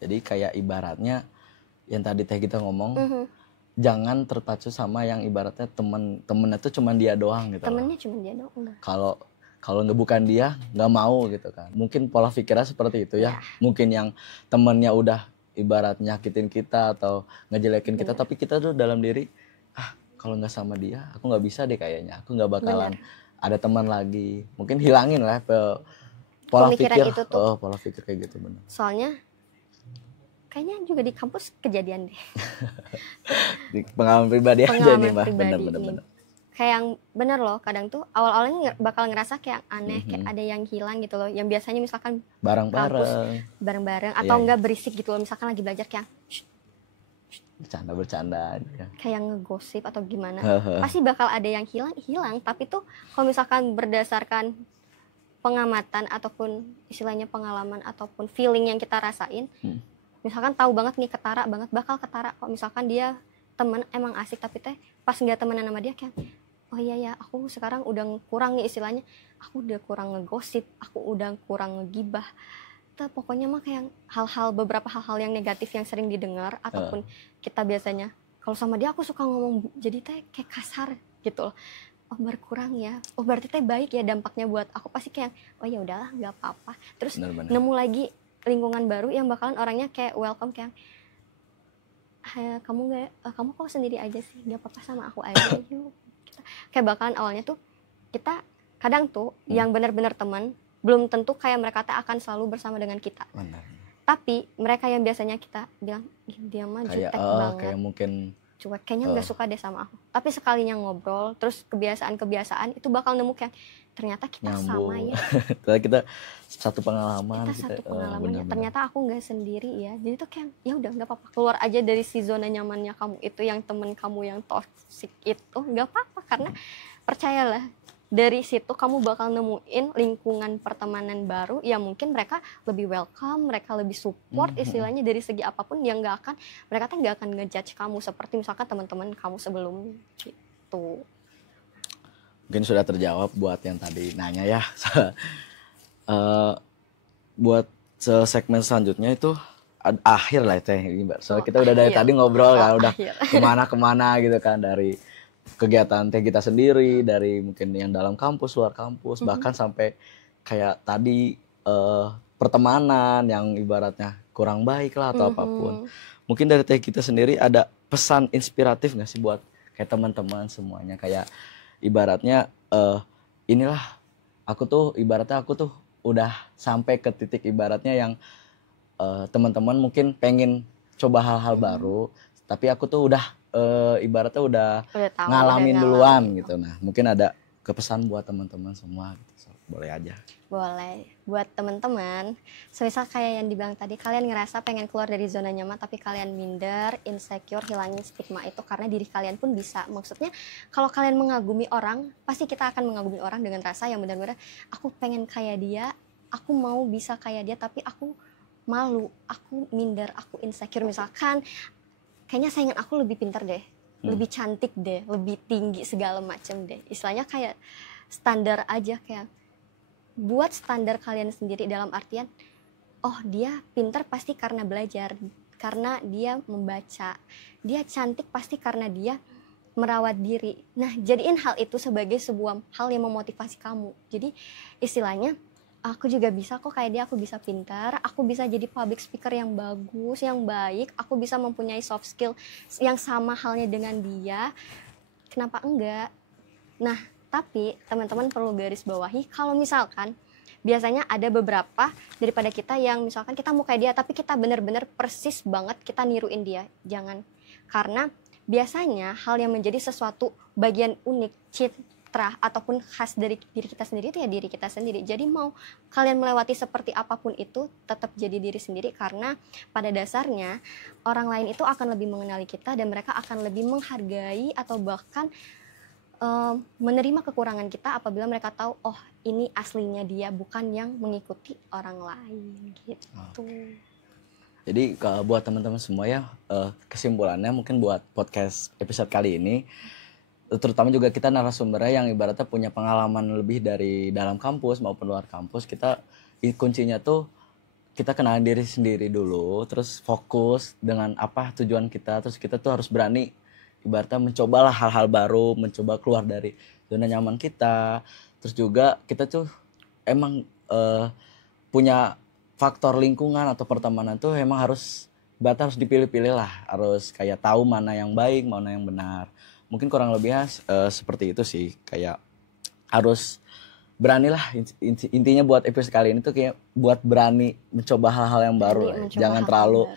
Jadi kayak ibaratnya yang tadi Teh kita ngomong, jangan terpacu sama yang ibaratnya temennya tuh cuma dia doang gitu. Temennya cuma dia doang. Kalau nggak bukan dia nggak mau gitu kan. Mungkin pola pikirnya seperti itu ya. Mungkin yang temennya udah ibarat nyakitin kita atau ngejelekin kita, tapi kita tuh dalam diri, kalau nggak sama dia aku nggak bisa deh kayaknya, aku nggak bakalan ada teman lagi. Mungkin hilangin lah pola pikir itu tuh. Pola pikir kayak gitu, benar. Soalnya kayaknya juga di kampus kejadian deh. Di pengalaman pribadi aja nih Mbak, benar. Kayak yang bener loh, kadang tuh awal-awalnya bakal ngerasa kayak aneh, kayak ada yang hilang gitu loh, yang biasanya misalkan bareng-bareng atau enggak berisik gitu loh, misalkan lagi belajar kayak bercanda aja, kayak ngegosip atau gimana, pasti bakal ada yang hilang. Tapi tuh kalau misalkan berdasarkan pengamatan ataupun istilahnya pengalaman ataupun feeling yang kita rasain, misalkan tahu banget nih ketara banget, bakal ketara kok misalkan dia temen emang asik, tapi teh pas nggak temenan sama dia kayak oh iya ya aku sekarang udah kurang nih istilahnya, aku udah kurang ngegosip, aku udah kurang ngegibah. Pokoknya mah kayak beberapa hal-hal yang negatif yang sering didengar ataupun kita biasanya kalau sama dia aku suka ngomong jadi teh kayak kasar gitu loh. Oh berkurang ya, oh berarti teh baik ya dampaknya buat aku, pasti kayak oh ya udahlah nggak apa-apa. Terus Bener-bener. nemu lagi lingkungan baru yang bakalan orangnya kayak welcome, kayak kamu kok sendiri aja sih, nggak apa-apa sama aku aja yuk. Kayak bakalan awalnya tuh kita kadang tuh yang benar-benar teman belum tentu kayak mereka akan selalu bersama dengan kita. Benar. Tapi mereka yang biasanya kita bilang dia mah jutek banget, kayak mungkin cuek, kayaknya nggak suka deh sama aku. Tapi sekalinya ngobrol, terus kebiasaan itu bakal nemu kayak ternyata kita nyambung. sama ya. kita satu pengalaman. Kita satu pengalaman ya. Ternyata aku nggak sendiri ya. Jadi tuh kayak ya udah nggak apa-apa, keluar aja dari si zona nyamannya kamu itu, yang temen kamu yang toxic itu nggak apa-apa, karena percayalah dari situ kamu bakal nemuin lingkungan pertemanan baru yang mungkin mereka lebih welcome, mereka lebih support istilahnya dari segi apapun, yang mereka nggak akan ngejudge kamu seperti misalkan teman-teman kamu sebelumnya gitu. Mungkin sudah terjawab buat yang tadi nanya ya. Buat segmen selanjutnya itu akhir lah teh ini Mbak. Soalnya kita udah dari tadi ngobrol kan, udah kemana-kemana gitu kan, dari kegiatan teh kita sendiri, dari mungkin yang dalam kampus, luar kampus, bahkan sampai kayak tadi pertemanan yang ibaratnya kurang baik lah atau apapun. Mungkin dari teh kita sendiri ada pesan inspiratif nggak sih buat kayak teman-teman semuanya, kayak ibaratnya inilah aku tuh udah sampai ke titik ibaratnya yang teman-teman mungkin pengen coba hal-hal baru, tapi aku tuh udah ibaratnya udah tahu, ngalamin duluan gitu. Nah mungkin ada kepesan buat teman-teman semua gitu. Boleh aja. Boleh. Buat teman-teman, semisal kayak yang dibilang tadi, kalian ngerasa pengen keluar dari zona nyaman tapi kalian minder, insecure, hilangin stigma itu karena diri kalian pun bisa. Maksudnya kalau kalian mengagumi orang, pasti kita akan mengagumi orang dengan rasa yang benar-benar aku pengen kayak dia, aku mau bisa kayak dia, tapi aku malu, aku minder, aku insecure. Misalkan kayaknya saingan aku lebih pintar deh, lebih cantik deh, lebih tinggi segala macam deh. Istilahnya kayak standar aja, kayak buat standar kalian sendiri dalam artian, oh dia pintar pasti karena belajar, karena dia membaca, dia cantik pasti karena dia merawat diri. Nah jadiin hal itu sebagai sebuah hal yang memotivasi kamu. Jadi istilahnya aku juga bisa kok kayak dia, aku bisa pintar, aku bisa jadi public speaker yang bagus, yang baik, aku bisa mempunyai soft skill yang sama halnya dengan dia, kenapa enggak? Nah tapi teman-teman perlu garis bawahi, kalau misalkan biasanya ada beberapa daripada kita yang misalkan kita mau kayak dia tapi kita benar-benar persis banget kita niruin dia, jangan. Karena biasanya hal yang menjadi sesuatu bagian unik, citra ataupun khas dari diri kita sendiri itu ya diri kita sendiri. Jadi mau kalian melewati seperti apapun itu, tetap jadi diri sendiri, karena pada dasarnya orang lain itu akan lebih mengenali kita dan mereka akan lebih menghargai atau bahkan menerima kekurangan kita apabila mereka tahu oh ini aslinya dia, bukan yang mengikuti orang lain gitu. Jadi buat teman-teman semua ya, kesimpulannya mungkin buat podcast episode kali ini, terutama juga kita narasumbernya yang ibaratnya punya pengalaman lebih dari dalam kampus maupun luar kampus, kita kuncinya tuh kita kenal diri sendiri dulu, terus fokus dengan apa tujuan kita, terus kita tuh harus berani ibaratnya mencobalah hal-hal baru, mencoba keluar dari zona nyaman kita. Terus juga kita tuh emang punya faktor lingkungan atau pertemanan tuh emang harus dipilih-pilih lah, harus kayak tahu mana yang baik, mana yang benar. Mungkin kurang lebihnya seperti itu sih, kayak harus beranilah, intinya buat episode kali ini tuh kayak buat berani mencoba hal-hal yang baru, jangan terlalu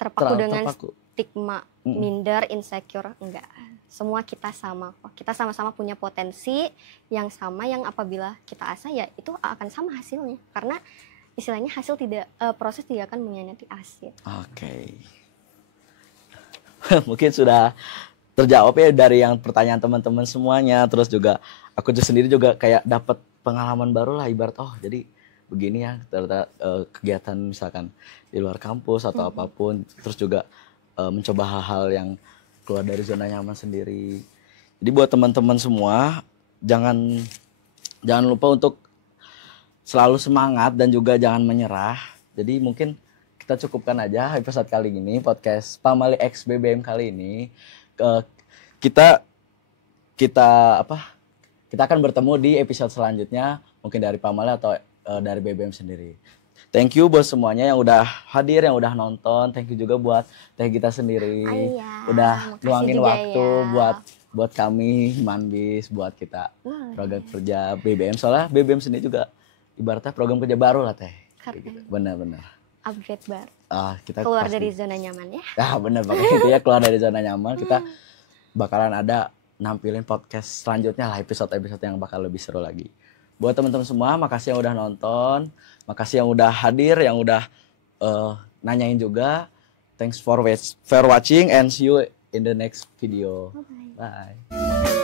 terpaku dengan stigma, minder, insecure, enggak. Semua kita sama kok. Kita sama-sama punya potensi yang sama, yang apabila kita asah ya itu akan sama hasilnya. Karena istilahnya proses tidak akan mengkhianati hasil. Oke. Mungkin sudah terjawab ya dari yang pertanyaan teman-teman semuanya. Terus juga aku sendiri juga kayak dapat pengalaman baru lah, ibarat oh jadi begini ya ternyata kegiatan misalkan di luar kampus atau apapun. Terus juga mencoba hal-hal yang keluar dari zona nyaman sendiri. Jadi buat teman-teman semua, jangan lupa untuk selalu semangat dan juga jangan menyerah. Jadi mungkin kita cukupkan aja episode kali ini, podcast Pamali X BBM kali ini. Kita akan bertemu di episode selanjutnya, mungkin dari Pamali atau dari BBM sendiri. Thank you buat semuanya yang udah hadir, yang udah nonton. Thank you juga buat Teh Gita sendiri. Udah luangin waktu buat kami Manbis, buat kita program kerja BBM. Soalnya BBM sendiri juga ibaratnya program kerja baru lah Teh. Benar-benar. Upgrade baru. Kita keluar dari zona nyaman ya. Benar banget itu ya, keluar dari zona nyaman. Kita bakalan ada nampilin podcast selanjutnya lah, episode-episode yang bakal lebih seru lagi. Buat teman-teman semua, makasih yang udah nonton, makasih yang udah hadir, yang udah nanyain juga. Thanks for watching and see you in the next video. Bye.